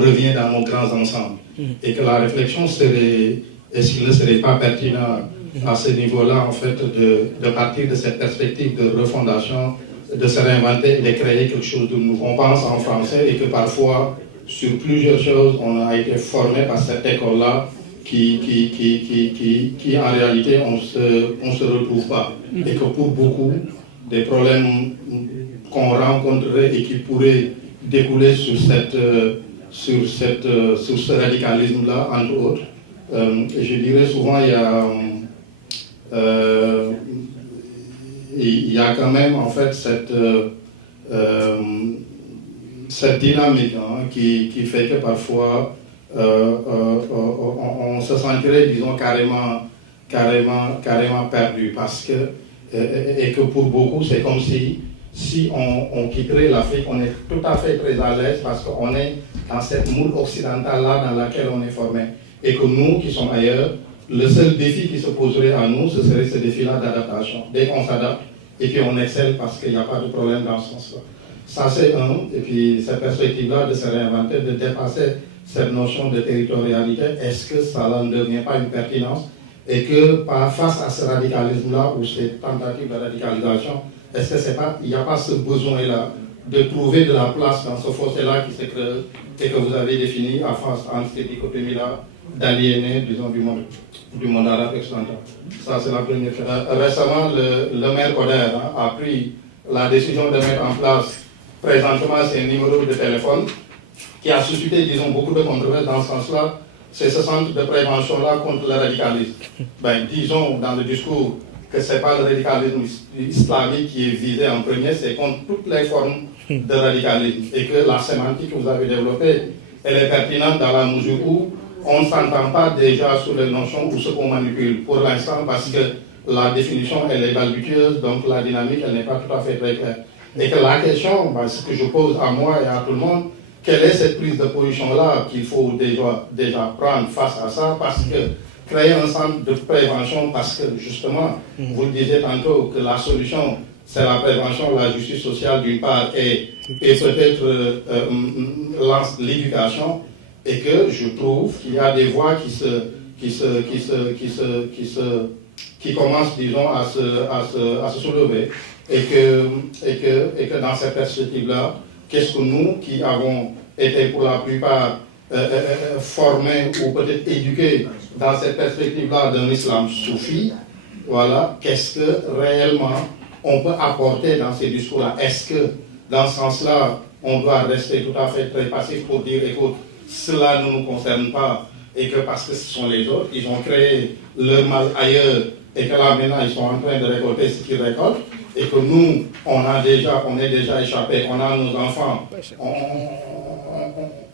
revient dans nos grands ensembles. Et que la réflexion serait, est-ce qu'il ne serait pas pertinent à ce niveau-là, en fait, de partir de cette perspective de refondation, de se réinventer et de créer quelque chose de nouveau. On pense en français et que parfois, sur plusieurs choses, on a été formé par cette école-là qui en réalité, on se retrouve pas. Et que pour beaucoup, des problèmes qu'on rencontrerait et qui pourraient découler sur ce radicalisme-là, entre autres. Je dirais souvent, il y a quand même en fait cette dynamique qui fait que parfois on se sentirait, disons, carrément perdu, parce que et que pour beaucoup c'est comme si on quitterait l'Afrique, on est tout à fait très à l'aise parce qu'on est dans cette moule occidentale-là dans laquelle on est formé. Et que nous qui sommes ailleurs, le seul défi qui se poserait à nous, ce serait ce défi-là d'adaptation. Dès qu'on s'adapte, et puis on excelle parce qu'il n'y a pas de problème dans ce sens-là. Ça c'est un, et puis cette perspective-là de se réinventer, de dépasser cette notion de territorialité, est-ce que ça ne devient pas une pertinence? Et que face à ce radicalisme-là, ou ces tentatives de radicalisation, est-ce que il n'y a pas ce besoin-là de trouver de la place dans ce fossé-là qui s'est créé et que vous avez défini à face entre ces dichotomies-là d'aliénés, disons, du monde arabe occidental. Ça, c'est la première chose. Récemment, le maire Oder a pris la décision de mettre en place, présentement, c'est un numéro de téléphone qui a suscité, disons, beaucoup de controverses dans ce sens-là, c'est ce centre de prévention-là contre le radicalisme. Ben, disons dans le discours que ce n'est pas le radicalisme islamique qui est visé en premier, c'est contre toutes les formes de radicalisme. Et que la sémantique que vous avez développée, elle est pertinente dans la mesure où on ne s'entend pas déjà sur les notions ou ce qu'on manipule pour l'instant parce que la définition, elle est balbutieuse, donc la dynamique, elle n'est pas tout à fait très claire. Et que la question, ben, ce que je pose à moi et à tout le monde, quelle est cette prise de position-là qu'il faut déjà prendre face à ça, parce que créer un centre de prévention, parce que justement, vous le disiez tantôt, que la solution, c'est la prévention, la justice sociale d'une part, et peut-être l'éducation, et que je trouve qu'il y a des voies qui commencent, disons, à se soulever, et que dans cette perspective-là, qu'est-ce que nous, qui avons été pour la plupart formés ou peut-être éduqués dans cette perspective-là d'un islam soufi, voilà, qu'est-ce que réellement on peut apporter dans ces discours-là? Est-ce que, dans ce sens-là, on doit rester tout à fait très passif pour dire, écoute, cela ne nous concerne pas, et que parce que ce sont les autres, ils ont créé leur mal ailleurs, et que là maintenant ils sont en train de récolter ce qu'ils récoltent, et que nous, on est déjà échappé, on a nos enfants,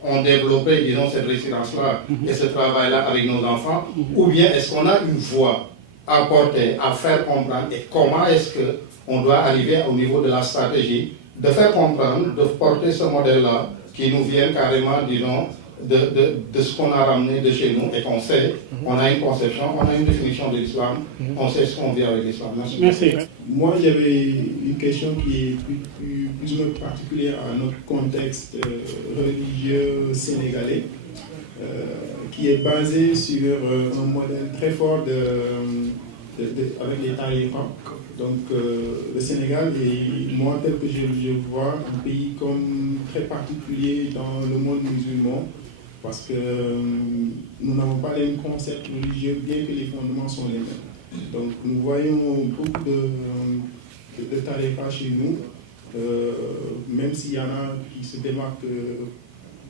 on développé, disons, cette résilience-là et ce travail-là avec nos enfants, ou bien est-ce qu'on a une voie à porter, à faire comprendre, et comment est-ce qu'on doit arriver au niveau de la stratégie, de faire comprendre, de porter ce modèle-là, qui nous vient carrément, disons, de ce qu'on a ramené de chez nous, et qu'on sait, on a une conception, on a une définition de l'islam, on sait ce qu'on vit avec l'islam. Merci. Moi, j'avais une question qui est plus ou moins particulière à notre contexte religieux sénégalais, qui est basé sur un modèle très fort avec les talibans. Donc le Sénégal est, moi, tel que je vois, un pays comme très particulier dans le monde musulman, parce que nous n'avons pas les mêmes concepts religieux, bien que les fondements sont les mêmes. Donc nous voyons beaucoup de talibans chez nous, même s'il y en a qui se démarquent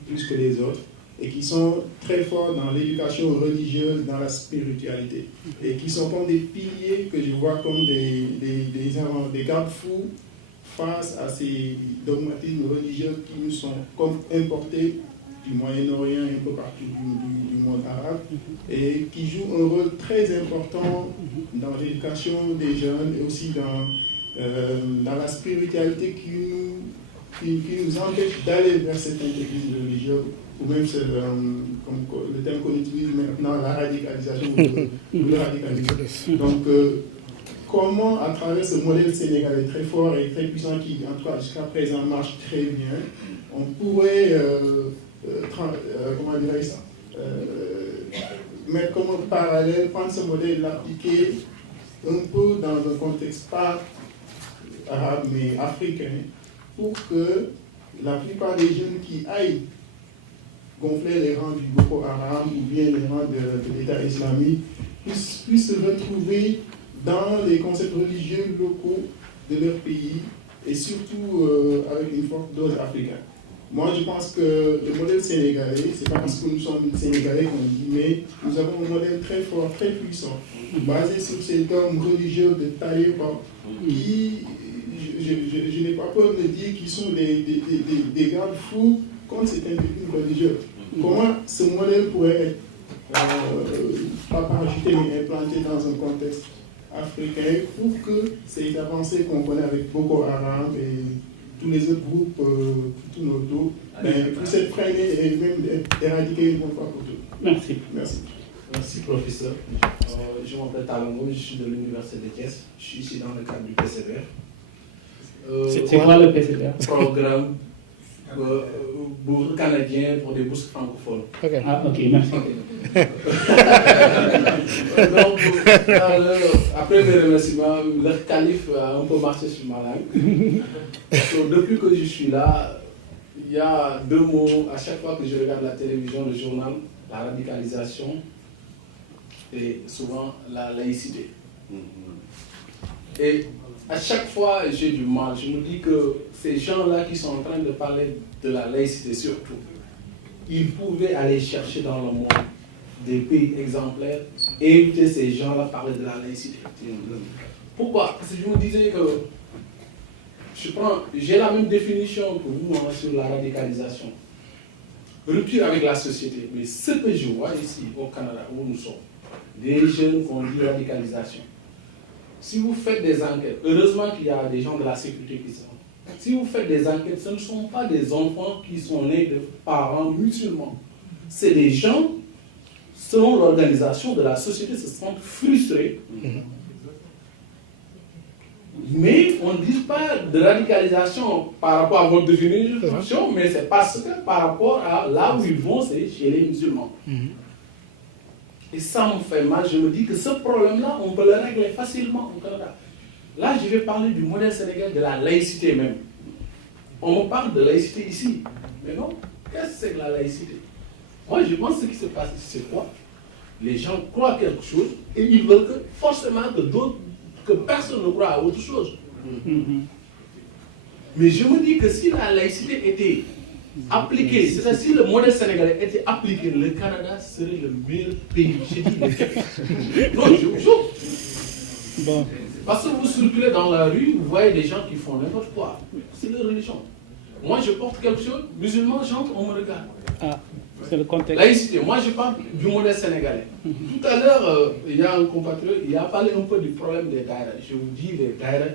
plus que les autres, et qui sont très forts dans l'éducation religieuse, dans la spiritualité, et qui sont comme des piliers que je vois comme des garde-fous face à ces dogmatismes religieux qui nous sont comme importés du Moyen-Orient, un peu partout du monde arabe, et qui jouent un rôle très important dans l'éducation des jeunes, et aussi dans la spiritualité qui nous empêche d'aller vers cet intégrisme religieux, ou même comme le terme qu'on utilise maintenant, la radicalisation ou le radicalisme. Donc, comment, à travers ce modèle sénégalais très fort et très puissant, qui en tout cas jusqu'à présent marche très bien, on pourrait, comment dirais-je ça, mettre comme un parallèle, prendre ce modèle et l'appliquer un peu dans un contexte pas arabe mais africain, pour que la plupart des jeunes qui aillent gonfler les rangs du Boko Haram ou bien les rangs de l'État islamique puissent se retrouver dans les concepts religieux locaux de leur pays, et surtout avec une forte dose africaine. Moi, je pense que le modèle sénégalais, c'est pas parce que nous sommes sénégalais qu'on dit, mais nous avons un modèle très fort, très puissant, basé sur ces dogmes religieux de talibans, qui, je n'ai pas peur de dire, qu'ils sont des garde-fous contre cet individu religieux. Comment ce modèle pourrait être, pas parachuté, mais implanté dans un contexte africain pour que ces avancées qu'on connaît avec Boko Haram et tous les autres groupes tout autour puissent être freinés et même éradiqués une bonne fois pour toutes. Merci. Merci. Merci, professeur. Je m'appelle Talango, je suis de l'Université de Thiès. Je suis ici dans le cadre du PCVR. C'est quoi le PCVR? Programme bourse canadien pour des bourses francophones. Okay. Ah, ok, merci. Donc, après mes remerciements, le calife a un peu marché sur ma langue. Donc, depuis que je suis là, il y a deux mots à chaque fois que je regarde la télévision, le journal, la radicalisation et souvent la laïcité. Et à chaque fois, j'ai du mal. Je me dis que ces gens-là qui sont en train de parler de la laïcité surtout, ils pouvaient aller chercher dans le monde des pays exemplaires et éviter ces gens-là parler de la laïcité. Pourquoi? Parce que je me disais que j'ai la même définition que vous sur la radicalisation. Rupture avec la société. Mais ce que je vois ici au Canada, où nous sommes, des jeunes qu'on dit radicalisation. Si vous faites des enquêtes, heureusement qu'il y a des gens de la sécurité qui sont. Si vous faites des enquêtes, ce ne sont pas des enfants qui sont nés de parents musulmans. C'est des gens, selon l'organisation de la société, se sentent frustrés. Mais on ne dit pas de radicalisation par rapport à votre définition, mais c'est parce que par rapport à là où ils vont, c'est chez les musulmans. Et ça me fait mal, je me dis que ce problème-là, on peut le régler facilement au Canada. Là, je vais parler du modèle sénégalais, de la laïcité même. On me parle de laïcité ici, mais non, qu'est-ce que c'est que la laïcité? Moi, je pense que ce qui se passe ici, c'est quoi? Les gens croient quelque chose et ils veulent que, forcément que personne ne croit à autre chose. Mais je me dis que si la laïcité était appliquée, c'est-à-dire si le modèle sénégalais était appliqué, le Canada serait le meilleur pays. J'ai dit non, je vous jure. Bon. Parce que vous circulez dans la rue, vous voyez des gens qui font n'importe quoi. C'est leur religion. Moi, je porte quelque chose, musulman, j'entre, on me regarde. Ah, c'est le contexte. Laïcité, moi je parle du modèle sénégalais. Tout à l'heure, il y a un compatriote, il a parlé un peu du problème des daïras. Je vous dis, les daïras,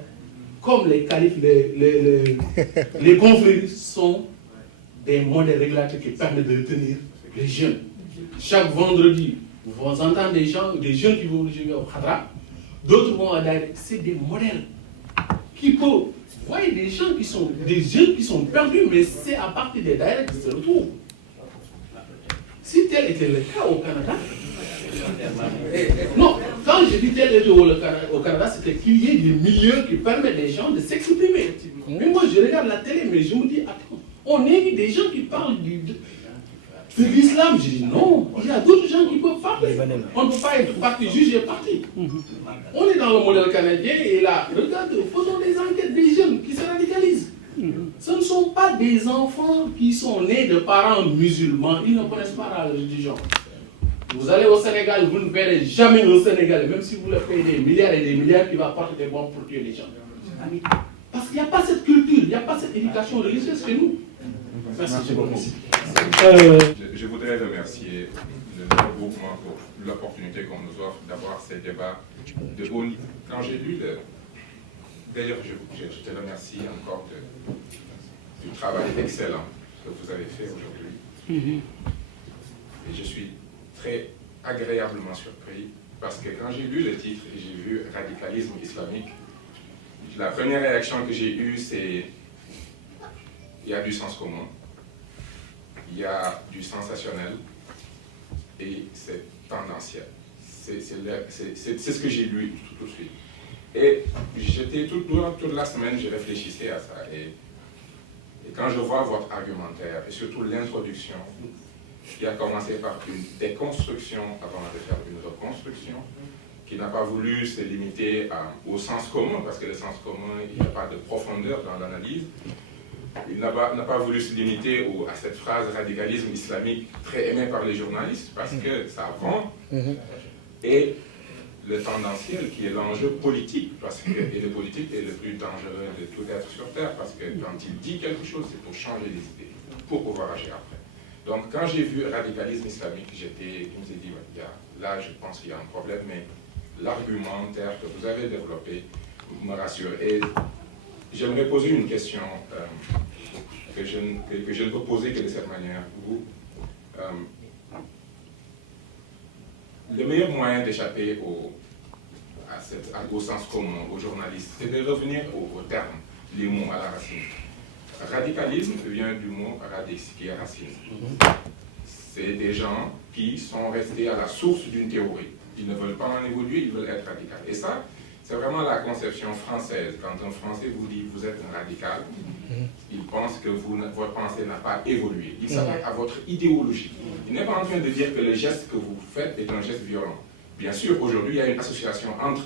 comme les califs, les conflits sont des modèles régulatifs qui permettent de retenir les jeunes. Chaque vendredi, vous entendez des jeunes qui vont jouer au Khadra, d'autres vont à daïra. C'est des modèles qui peuvent. Vous voyez des gens qui sont, des jeunes qui sont perdus, mais c'est à partir des daïras qu'ils se retrouvent. Si tel était le cas au Canada, non, quand je dis tel était au Canada, c'était qu'il y ait des milieux qui permettent des gens de s'exprimer. Mais moi, je regarde la télé, mais je me dis, attends, on évite des gens qui parlent de l'islam. Je dis non, il y a d'autres gens qui peuvent parler. On ne peut pas être parti jugé parti. On est dans le modèle canadien et là, regarde, faisons des enquêtes des jeunes qui se radicalisent. Ce ne sont pas des enfants qui sont nés de parents musulmans, ils ne connaissent pas la religion. Vous allez au Sénégal, vous ne verrez jamais un Sénégalais, même si vous leur payez des milliards et des milliards, qui va porter des bombes pour tuer les gens. Parce qu'il n'y a pas cette culture, il n'y a pas cette éducation religieuse chez nous. Merci, je vous remercie. Je voudrais remercier le regroupement pour l'opportunité qu'on nous offre d'avoir ces débats de haut niveau. Quand j'ai lu d'ailleurs, je te remercie encore du travail excellent que vous avez fait aujourd'hui. Et je suis très agréablement surpris parce que quand j'ai lu le titre et j'ai vu radicalisme islamique, la première réaction que j'ai eue, c'est il y a du sens commun, il y a du sensationnel et c'est tendanciel. C'est ce que j'ai lu tout de suite. Et j'étais durant toute la semaine, je réfléchissais à ça. Et quand je vois votre argumentaire, et surtout l'introduction, qui a commencé par une déconstruction avant de faire une reconstruction, qui n'a pas voulu se limiter au sens commun, parce que le sens commun, il n'y a pas de profondeur dans l'analyse. Il n'a pas voulu se limiter à cette phrase radicalisme islamique très aimée par les journalistes, parce que ça vend. Et le tendanciel qui est l'enjeu politique, et le politique est le plus dangereux de tout être sur Terre, parce que quand il dit quelque chose, c'est pour changer les idées, pour pouvoir agir après. Donc quand j'ai vu radicalisme islamique, je me suis dit, là je pense qu'il y a un problème, mais l'argumentaire que vous avez développé me rassure. Et j'aimerais poser une question que je ne peux poser que de cette manière. Le meilleur moyen d'échapper au sens commun, aux journalistes, c'est de revenir au terme, les mots à la racine. Radicalisme vient du mot radix, qui est racine. C'est des gens qui sont restés à la source d'une théorie. Ils ne veulent pas en évoluer, ils veulent être radicaux. Et ça, c'est vraiment la conception française. Quand un Français vous dit « vous êtes un radical », il pense que votre pensée n'a pas évolué. Il s'attaque à votre idéologie. Il n'est pas en train de dire que le geste que vous faites est un geste violent. Bien sûr, aujourd'hui, il y a une association entre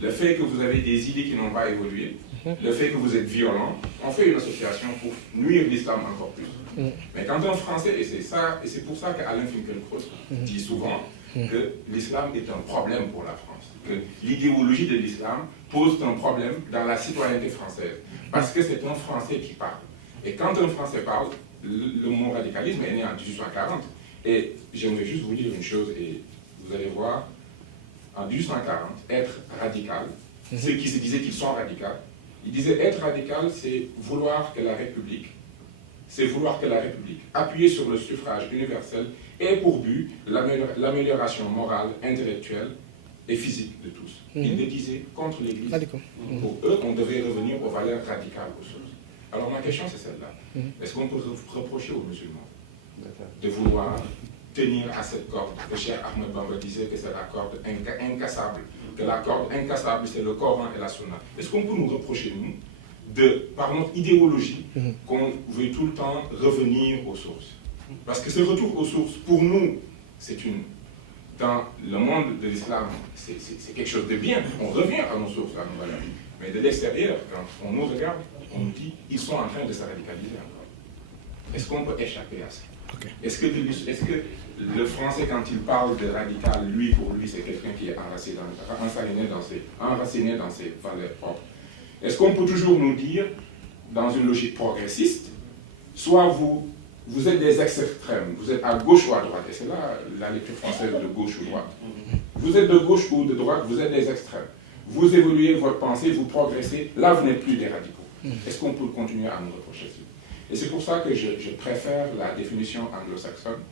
le fait que vous avez des idées qui n'ont pas évolué, le fait que vous êtes violent, on fait une association pour nuire l'islam encore plus. Mais quand un Français, et c'est pour ça qu'Alain Finkielkraut dit souvent que l'islam est un problème pour la France, que l'idéologie de l'islam pose un problème dans la citoyenneté française, parce que c'est un Français qui parle. Et quand un Français parle, le mot radicalisme est né en 1840. Et j'aimerais juste vous dire une chose, et vous allez voir, en 1840, être radical, ceux qui se disaient qu'ils sont radicaux, ils disaient être radical, c'est vouloir que la République, appuyée sur le suffrage universel, ait pour but l'amélioration morale, intellectuelle et physique de tous. Ils le disaient contre l'Église. Pour eux, on devait revenir aux valeurs radicales aux choses. Alors ma question c'est celle-là. Est-ce qu'on peut reprocher aux musulmans de vouloir tenir à cette corde? Le Cheikh Ahmed Bamba disait que c'est la corde incassable, que la corde incassable c'est le Coran et la Sunna. Est-ce qu'on peut nous reprocher, nous, par notre idéologie, qu'on veut tout le temps revenir aux sources? Parce que ce retour aux sources, pour nous, dans le monde de l'islam, c'est quelque chose de bien. On revient à nos sources, à nos valeurs. Mais de l'extérieur, quand on nous regarde, on nous dit ils sont en train de se radicaliser encore. Est-ce qu'on peut échapper à ça? Est-ce que le Français, quand il parle de radical, pour lui, c'est quelqu'un qui est enraciné dans ses valeurs propres? Est-ce qu'on peut toujours nous dire, dans une logique progressiste, soit vous êtes des extrêmes, vous êtes à gauche ou à droite, et c'est là la lecture française de gauche ou droite. Vous êtes de gauche ou de droite, vous êtes des extrêmes. Vous évoluez votre pensée, vous progressez, là vous n'êtes plus des radicaux. Est-ce qu'on peut continuer à nous reprocher ça? Et c'est pour ça que je préfère la définition anglo-saxonne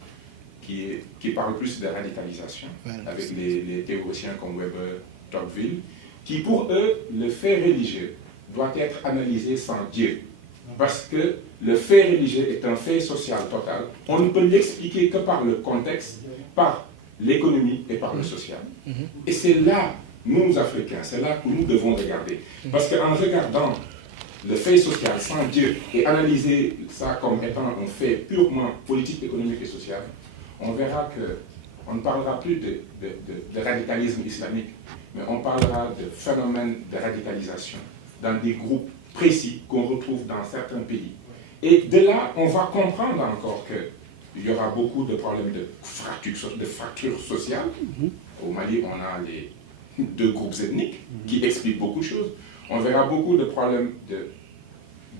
qui parle plus de radicalisation, avec les théoriciens comme Weber, Tocqueville, qui pour eux, le fait religieux doit être analysé sans Dieu. Parce que le fait religieux est un fait social total. On ne peut l'expliquer que par le contexte, par l'économie et par le social. Et c'est là, nous Africains, c'est là où nous devons regarder. Parce qu'en regardant le fait social sans Dieu et analyser ça comme étant un fait purement politique, économique et social, on verra qu'on ne parlera plus de radicalisme islamique, mais on parlera de phénomènes de radicalisation dans des groupes précis qu'on retrouve dans certains pays. Et de là, on va comprendre encore qu'il y aura beaucoup de problèmes de fractures sociales. Au Mali, on a les deux groupes ethniques qui expliquent beaucoup de choses. On verra beaucoup de problèmes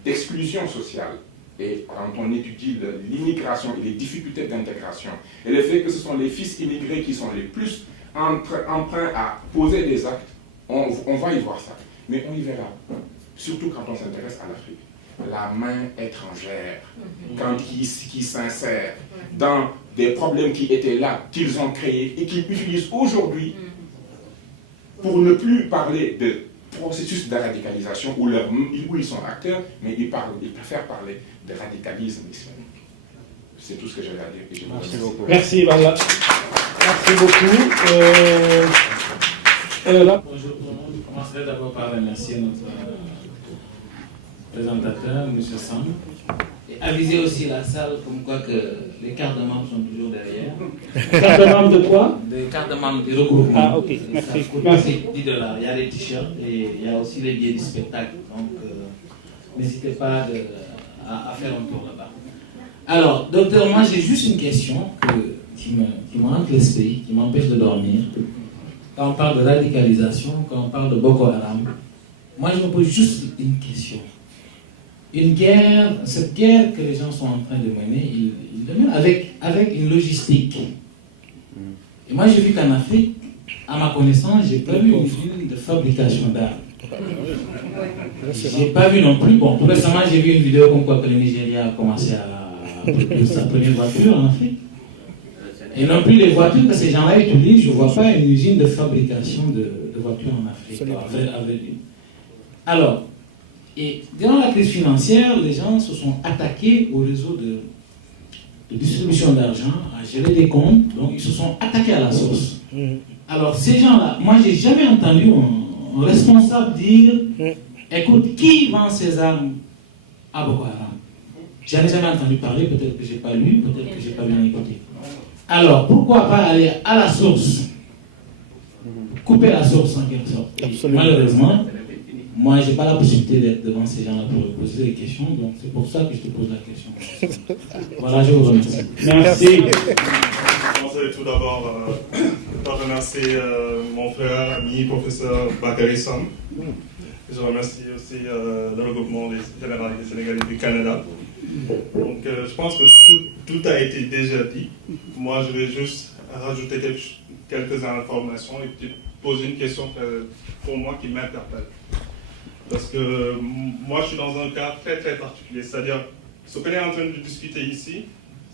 d'exclusion sociale. Et quand on étudie l'immigration et les difficultés d'intégration, et le fait que ce sont les fils immigrés qui sont les plus emprunts à poser des actes, on va y voir ça. Mais on y verra, surtout quand on s'intéresse à l'Afrique, la main étrangère, quand qui s'insère dans des problèmes qui étaient là, qu'ils ont créés et qu'ils utilisent aujourd'hui pour ne plus parler de processus de radicalisation où ils sont acteurs, mais ils préfèrent parler de radicalisme islamique. C'est tout ce que j'avais à dire. Merci beaucoup. Merci, Bala. Merci beaucoup. Bonjour tout le monde. Je commencerai d'abord par remercier notre présentateur, M. Sam, et aviser aussi la salle comme quoi que les cartes de membres sont toujours derrière. Cartes de membres de quoi? Des cartes de membres du regroupement. Ah, ok, merci. Ça coûte aussi $10. Il y a des t-shirts et il y a aussi les billets du spectacle. Donc, n'hésitez pas à faire un tour là-bas. Alors, docteur, moi j'ai juste une question qui me hante l'esprit, qui m'empêche de dormir. Quand on parle de radicalisation, quand on parle de Boko Haram, moi je me pose juste une question. Une guerre, cette guerre que les gens sont en train de mener, ils le mènent avec une logistique. Et moi j'ai vu qu'en Afrique, à ma connaissance, j'ai pas vu une usine de fabrication d'armes. J'ai pas vu non plus. Bon, tout récemment j'ai vu une vidéo comme quoi que le Nigeria a commencé à produire sa première voiture en Afrique. Et non plus les voitures que ces gens-là utilisent, je ne vois pas une usine de fabrication de voitures en Afrique. Alors, et durant la crise financière, les gens se sont attaqués au réseau de distribution d'argent, à gérer des comptes, donc ils se sont attaqués à la source. Alors ces gens-là, moi j'ai jamais entendu un responsable dire écoute, qui vend ces armes à Boko Haram? J'en ai jamais entendu parler, peut-être que je n'ai pas lu, peut-être que je n'ai pas bien écouté. Alors, pourquoi pas aller à la source? couper la source en quelque sorte. Et malheureusement, moi, je n'ai pas la possibilité d'être devant ces gens-là pour poser des questions, donc c'est pour ça que je te pose la question. Voilà, je vous remercie. Merci. Je commencerai tout d'abord par remercier mon frère, ami, professeur Bakary Sam. Je remercie aussi le regroupement des généralistes sénégalais du Canada. Donc je pense que tout a été déjà dit. Moi, je vais juste rajouter quelques informations et puis poser une question pour moi qui m'interpelle. Parce que moi, je suis dans un cas très très particulier. C'est-à-dire, ce qu'on est en train de discuter ici,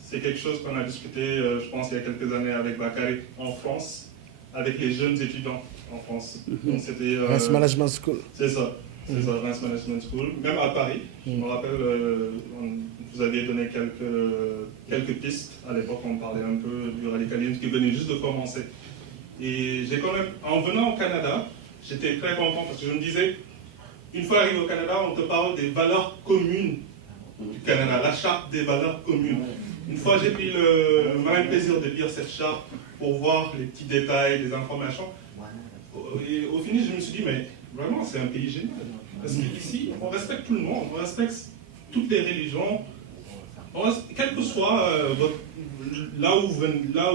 c'est quelque chose qu'on a discuté, je pense, il y a quelques années avec Bakary en France, avec les jeunes étudiants en France. Donc c'était... Reims Management School. C'est ça. C'est ça, Reims Management School. Même à Paris, je me rappelle, vous aviez donné quelques pistes. À l'époque, on parlait un peu du radicalisme qui venait juste de commencer. Et j'ai quand même, en venant au Canada, j'étais très content parce que je me disais, une fois arrivé au Canada, on te parle des valeurs communes du Canada, la charte des valeurs communes. Une fois, j'ai pris le malin plaisir de lire cette charte pour voir les petits détails, les informations. Et au final, je me suis dit, mais vraiment, c'est un pays génial. Parce qu'ici, on respecte tout le monde, on respecte toutes les religions, quel que soit là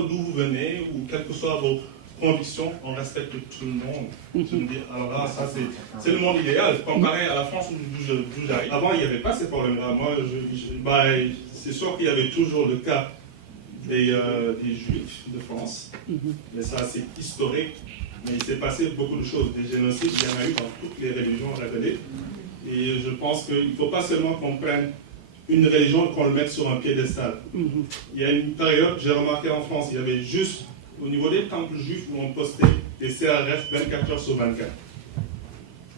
d'où vous venez, ou quelles que soient vos convictions, on respecte tout le monde. Je me dis, alors là, ça c'est le monde idéal, comparé à la France d'où j'arrive. Avant, il n'y avait pas ces problèmes-là. Moi, c'est sûr qu'il y avait toujours le cas des Juifs de France, mais ça c'est historique. Mais il s'est passé beaucoup de choses. Des génocides, il y en a eu dans toutes les religions révélées. Et je pense qu'il ne faut pas seulement qu'on prenne une religion et qu'on le mette sur un piédestal. Il y a une période, j'ai remarqué en France, il y avait juste au niveau des temples juifs où on postait des CRF 24 heures sur 24.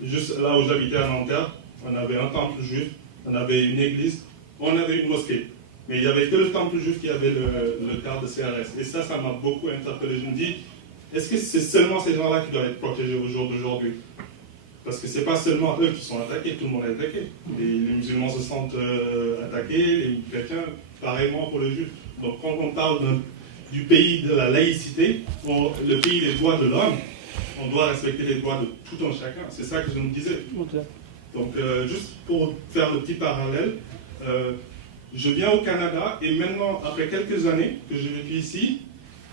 Juste là où j'habitais à Nanterre, on avait un temple juif, on avait une église, on avait une mosquée. Mais il n'y avait que le temple juif qui avait le quart de CRS. Et ça m'a beaucoup interpellé. Je me dis, est-ce que c'est seulement ces gens-là qui doivent être protégés au jour d'aujourd'hui? Parce que ce n'est pas seulement eux qui sont attaqués, tout le monde est attaqué. Les musulmans se sentent attaqués, les chrétiens, pareillement pour les juifs. Donc quand on parle du pays de la laïcité, le pays des droits de l'homme, on doit respecter les droits de tout un chacun. C'est ça que je me disais. Donc juste pour faire le petit parallèle, je viens au Canada et maintenant, après quelques années que j'ai vécu ici,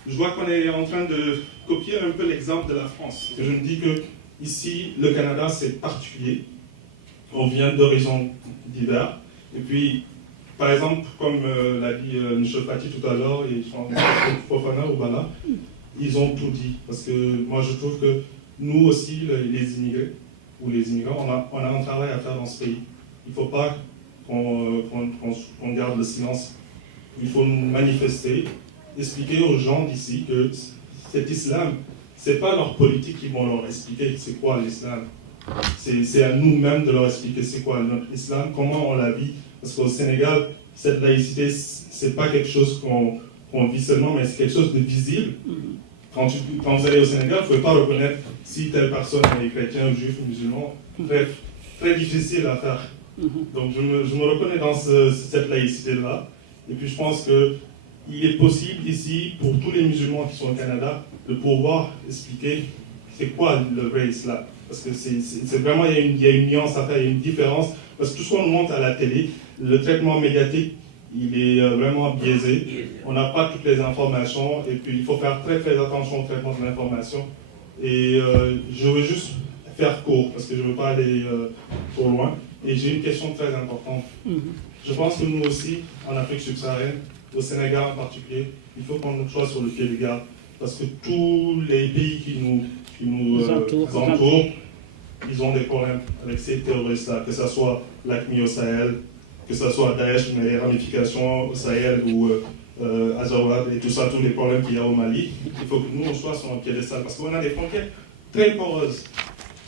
je vois qu'on est en train de copier un peu l'exemple de la France. Je me dis que ici, le Canada, c'est particulier. On vient d'horizons divers. Et puis, par exemple, comme l'a dit M. Fati tout à l'heure, et Fofana ou Bala, ils ont tout dit. Parce que moi, je trouve que nous aussi, les immigrés, ou les immigrants, on a un travail à faire dans ce pays. Il ne faut pas qu'on garde le silence. Il faut nous manifester, expliquer aux gens d'ici que cet islam, ce n'est pas leur politique qui vont leur expliquer c'est quoi l'islam. C'est à nous-mêmes de leur expliquer c'est quoi notre islam, comment on la vit. Parce qu'au Sénégal, cette laïcité, ce n'est pas quelque chose qu'on vit seulement, mais c'est quelque chose de visible. Quand vous allez au Sénégal, vous ne pouvez pas reconnaître si telle personne est chrétien, juif ou musulman. Très difficile à faire. Donc je me reconnais dans cette laïcité-là. Et puis je pense qu'il est possible ici, pour tous les musulmans qui sont au Canada, de pouvoir expliquer c'est quoi le vrai islam. Parce que c'est vraiment, il y a une nuance à faire, il y a une différence. Parce que tout ce qu'on nous montre à la télé, le traitement médiatique, il est vraiment biaisé. On n'a pas toutes les informations et puis il faut faire très très attention au traitement de l'information. Et je veux juste faire court parce que je ne veux pas aller trop loin. Et j'ai une question très importante. Je pense que nous aussi, en Afrique subsaharienne, au Sénégal en particulier, il faut qu'on soit sur le pied de garde. Parce que tous les pays qui nous entourent, ils ont des problèmes avec ces terroristes-là, que ce soit l'AQMI au Sahel, que ce soit Daesh, mais les ramifications au Sahel ou Azawad et tout ça, tous les problèmes qu'il y a au Mali. Il faut que nous, on soit sur un piédestal parce qu'on a des frontières très poreuses.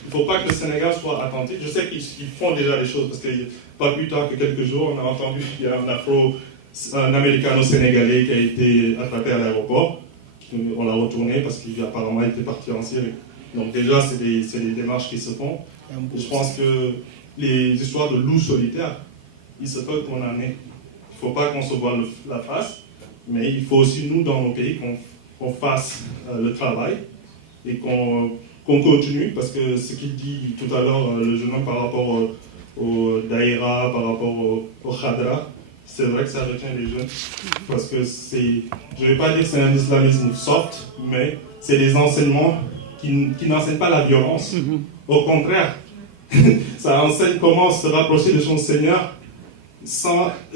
Il ne faut pas que le Sénégal soit attentif. Je sais qu'ils font déjà des choses parce que pas plus tard que quelques jours, on a entendu qu'il y a un Américano-Sénégalais qui a été attrapé à l'aéroport. On l'a retourné parce qu'apparemment il était parti en Syrie. Donc déjà, c'est des démarches qui se font. Je pense que les histoires de loups solitaires, il se peut qu'on en ait. Il ne faut pas qu'on se voie la face, mais il faut aussi, nous, dans nos pays, qu'on fasse le travail et qu'on qu'on continue, parce que ce qu'il dit tout à l'heure, le jeune homme, par rapport au daïra, par rapport au khadra, c'est vrai que ça retient les jeunes, parce que je ne vais pas dire que c'est un islamisme soft, mais c'est des enseignements qui n'enseignent pas la violence. Au contraire, ça enseigne comment se rapprocher de son Seigneur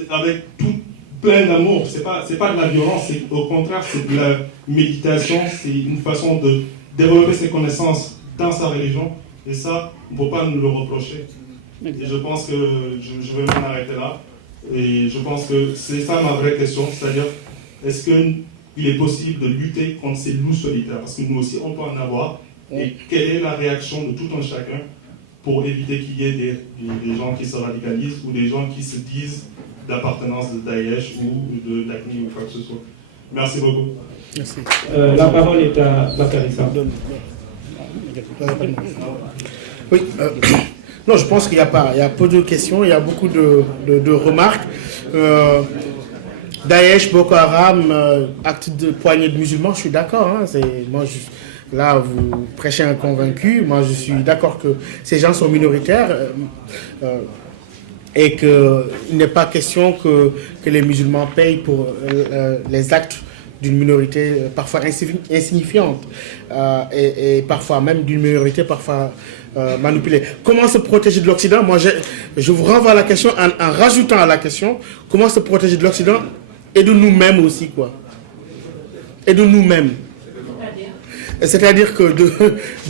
avec tout plein d'amour. C'est pas de la violence, au contraire, c'est de la méditation, c'est une façon de développer ses connaissances dans sa religion, et ça, on ne peut pas nous le reprocher. Et je pense que je vais m'en arrêter là. Et je pense que c'est ça ma vraie question, c'est-à-dire, est-ce qu'il est possible de lutter contre ces loups solitaires? Parce que nous aussi, on peut en avoir. Et quelle est la réaction de tout un chacun pour éviter qu'il y ait des gens qui se radicalisent ou des gens qui se disent d'appartenance de Daesh ou de l'ACNI ou quoi que ce soit? Merci beaucoup. Merci. La parole est à Bakary Sarr. Oui. Non, je pense qu'il y a peu de questions, il y a beaucoup de remarques. Daesh, Boko Haram, acte de poignée de musulmans, je suis d'accord. Hein, là, vous prêchez un convaincu. Moi, je suis d'accord que ces gens sont minoritaires et qu'il n'est pas question que les musulmans payent pour les actes d'une minorité parfois insignifiante et parfois même d'une minorité parfois manipulée. Comment se protéger de l'Occident? Moi, je vous renvoie à la question en rajoutant à la question, comment se protéger de l'Occident et de nous-mêmes aussi, quoi. Et de nous-mêmes. C'est-à-dire que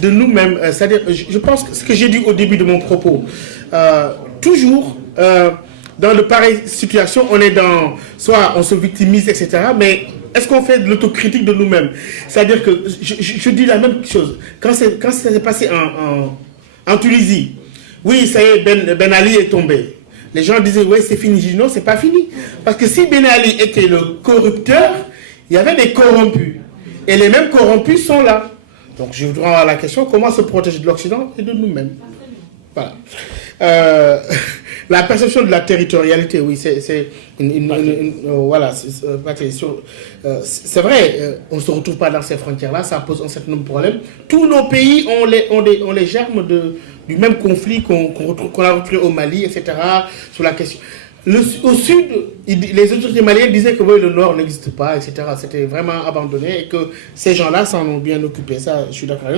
de nous-mêmes, c'est-à-dire, je pense que ce que j'ai dit au début de mon propos, toujours, dans de pareilles situations, on est soit on se victimise, etc., mais est-ce qu'on fait de l'autocritique de nous-mêmes? C'est-à-dire que, je dis la même chose, quand ça s'est passé en Tunisie, oui, ça y est, Ben Ali est tombé. Les gens disaient, oui, c'est fini. Je dis, non, c'est pas fini. Parce que si Ben Ali était le corrupteur, il y avait des corrompus. Et les mêmes corrompus sont là. Donc, je voudrais avoir la question, comment se protéger de l'Occident et de nous-mêmes? Voilà. La perception de la territorialité, oui, c'est voilà, c'est vrai, on ne se retrouve pas dans ces frontières-là, ça pose un certain nombre de problèmes. Tous nos pays ont les germes du même conflit qu'on a retrouvé au Mali, etc., sur la question. Au sud, les autorités maliennes disaient que oui, le nord n'existe pas, etc. C'était vraiment abandonné et que ces gens-là s'en ont bien occupé. Ça, je suis d'accord.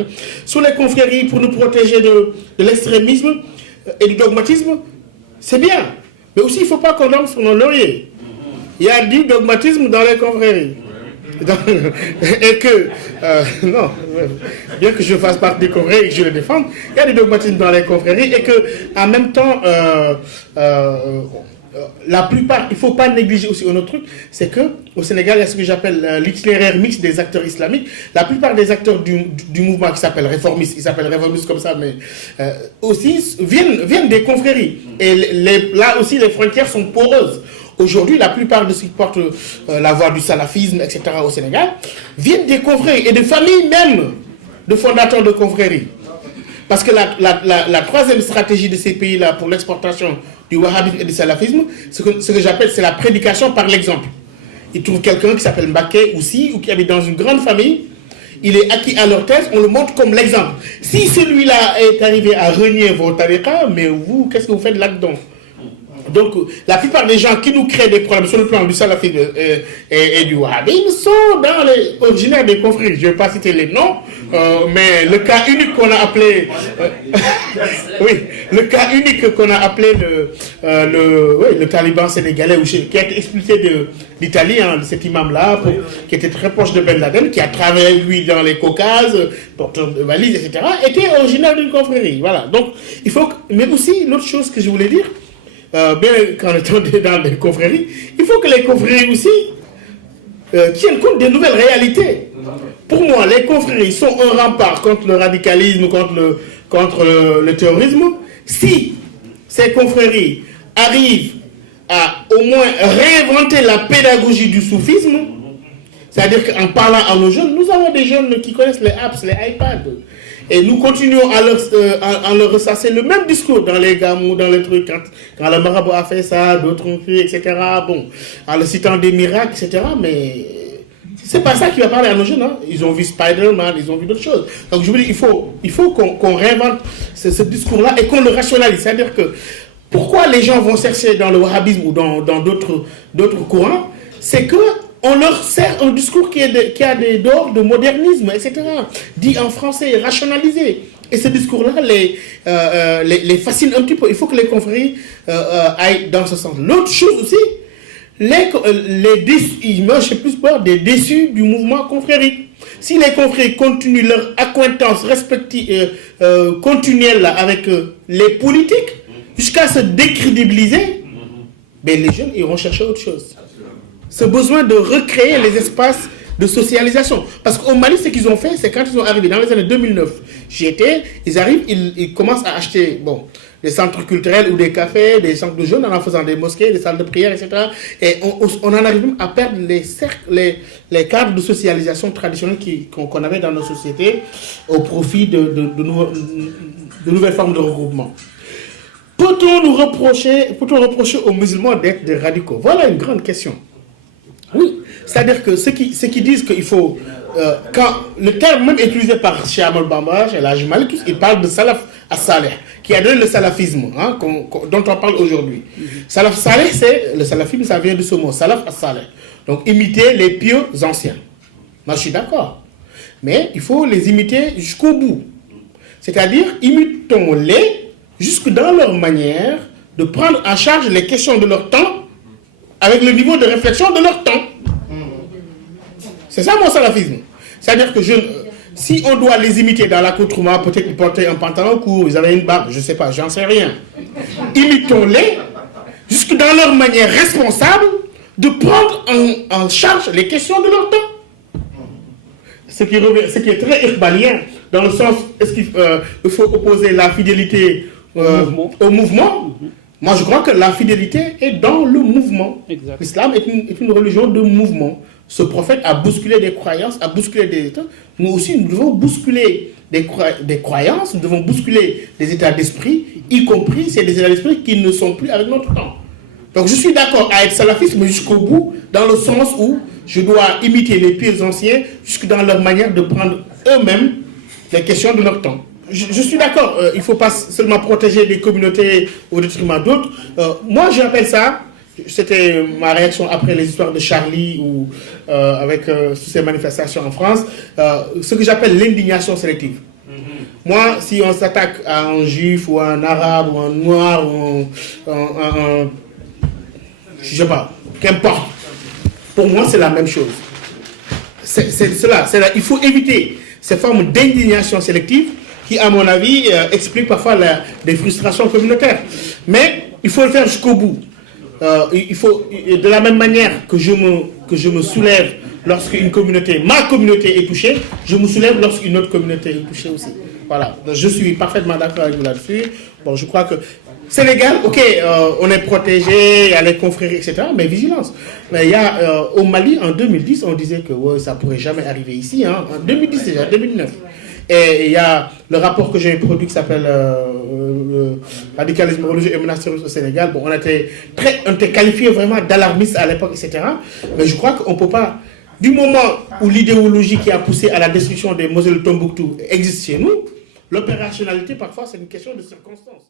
Sur les confréries, pour nous protéger de l'extrémisme et du dogmatisme, c'est bien. Mais aussi, il ne faut pas qu'on dorme sur nos lauriers. Il y a du dogmatisme dans les confréries. Et que, non, bien que je fasse partie des confréries et que je les défende, il y a du dogmatisme dans les confréries et que, en même temps, la plupart, il ne faut pas négliger aussi un autre truc, c'est qu'au Sénégal, il y a ce que j'appelle l'itinéraire mixte des acteurs islamiques. La plupart des acteurs du mouvement qui s'appelle réformistes, ils s'appellent réformistes comme ça, mais aussi viennent des confréries. Et là aussi, les frontières sont poreuses. Aujourd'hui, la plupart de ceux qui portent la voie du salafisme, etc. au Sénégal, viennent des confréries et de familles même de fondateurs de confréries. Parce que la troisième stratégie de ces pays-là pour l'exportation du wahhabisme et du salafisme, ce que j'appelle, c'est la prédication par l'exemple. Ils trouvent quelqu'un qui s'appelle Mbaké aussi, ou qui habite dans une grande famille, il est acquis à leur thèse, on le montre comme l'exemple. Si celui-là est arrivé à renier vos tariqas, mais vous, qu'est-ce que vous faites là-dedans? Donc, la plupart des gens qui nous créent des problèmes sur le plan du salafisme et du wahhabisme sont originaires des conflits. Je ne vais pas citer les noms, mais le cas unique qu'on a appelé, oui, le cas unique qu'on a appelé le taliban sénégalais, qui a été expulsé d'Italie, hein, cet imam-là, qui était très proche de Ben Laden, qui a travaillé lui dans les Caucases, porteur de valises, etc., était originaire d'une confrérie. Voilà. Donc, il faut. Mais aussi, l'autre chose que je voulais dire. Bien quand on est dans les confréries, il faut que les confréries aussi tiennent compte des nouvelles réalités. Pour moi, les confréries sont un rempart contre le radicalisme, contre le terrorisme. Si ces confréries arrivent à au moins réinventer la pédagogie du soufisme, c'est-à-dire qu'en parlant à nos jeunes, nous avons des jeunes qui connaissent les apps, les iPads. Et nous continuons à leur ressasser le même discours dans les gamous, dans les trucs, quand le marabout a fait ça, d'autres ont fait, etc. Bon, en le citant des miracles, etc. Mais C'est pas ça qui va parler à nos jeunes. Hein. Ils ont vu Spider-Man, ils ont vu d'autres choses. Donc je veux dire, il faut qu'on réinvente ce discours-là et qu'on le rationalise. C'est-à-dire que pourquoi les gens vont chercher dans le wahhabisme ou dans d'autres courants, c'est que on leur sert un discours qui a des dehors de modernisme, etc. Dit en français, rationalisé. Et ce discours-là les fascine un petit peu. Il faut que les confréries aillent dans ce sens. L'autre chose aussi, moi j'ai plus peur des déçus du mouvement confrérique. Si les confréries continuent leur accointance continuelle avec les politiques, jusqu'à se décrédibiliser, ben les jeunes iront chercher autre chose. Ce besoin de recréer les espaces de socialisation. Parce qu'au Mali, ce qu'ils ont fait, c'est quand ils sont arrivés dans les années 2009, ils arrivent, ils commencent à acheter des centres culturels ou des cafés, des centres de jeunes en faisant des mosquées, des salles de prière, etc. Et on en arrive à perdre les cadres de socialisation traditionnels qu'on avait dans nos sociétés au profit de nouvelles formes de regroupement. Peut-on reprocher aux musulmans d'être des radicaux? Voilà une grande question. Oui, c'est-à-dire que ceux qui disent qu'il faut... quand le terme même utilisé par Cheikh Ahmadou Bamba, Cheikh El Hadji Malick, il parle de salaf as-salih, qui a donné le salafisme, hein, dont on parle aujourd'hui. Salaf salih, le salafisme, ça vient de ce mot, salaf as-salih. Donc imiter les pieux anciens. Moi je suis d'accord. Mais il faut les imiter jusqu'au bout. C'est-à-dire, imitons-les jusque dans leur manière de prendre en charge les questions de leur temps avec le niveau de réflexion de leur temps. C'est ça mon salafisme. C'est-à-dire que si on doit les imiter dans l'accoutrement, peut-être qu'ils portaient un pantalon court, ils avaient une barbe, je ne sais pas, j'en sais rien. Imitons-les jusque dans leur manière responsable de prendre en charge les questions de leur temps. Ce qui est très iqbalien, dans le sens, est-ce qu'il faut opposer la fidélité au mouvement? Moi, je crois que la fidélité est dans le mouvement. L'islam est une religion de mouvement. Ce prophète a bousculé des croyances, a bousculé des états. Nous aussi, nous devons bousculer des croyances, nous devons bousculer des états d'esprit, y compris c'est des états d'esprit qui ne sont plus avec notre temps. Donc, je suis d'accord à être salafiste, mais jusqu'au bout, dans le sens où je dois imiter les pires anciens, jusque dans leur manière de prendre eux-mêmes les questions de leur temps. Je suis d'accord, il ne faut pas seulement protéger des communautés au détriment d'autres. Moi, j'appelle ça, c'était ma réaction après les histoires de Charlie ou avec toutes ces manifestations en France, ce que j'appelle l'indignation sélective. Moi, si on s'attaque à un juif ou à un arabe ou un noir ou un je sais pas, qu'importe, pour moi, c'est la même chose. C'est cela. Il faut éviter ces formes d'indignation sélective qui, à mon avis, explique parfois des frustrations communautaires. Mais il faut le faire jusqu'au bout. Il faut, de la même manière que je me soulève lorsqu'une communauté, ma communauté est touchée, je me soulève lorsqu'une autre communauté est touchée aussi. Voilà. Donc, je suis parfaitement d'accord avec vous là-dessus. Bon, je crois que Sénégal, ok, on est protégé, il y a les confréries, etc., mais vigilance. Mais il y a, au Mali, en 2010, on disait que ouais, ça ne pourrait jamais arriver ici, hein, en 2010 déjà, 2009. Et il y a le rapport que j'ai produit qui s'appelle Radicalisme religieux et menaces terroristes au Sénégal. Bon, on était qualifié vraiment d'alarmistes à l'époque, etc. Mais je crois qu'on ne peut pas, du moment où l'idéologie qui a poussé à la destruction des mausolées de Tombouctou existe chez nous, l'opérationnalité, parfois, c'est une question de circonstance.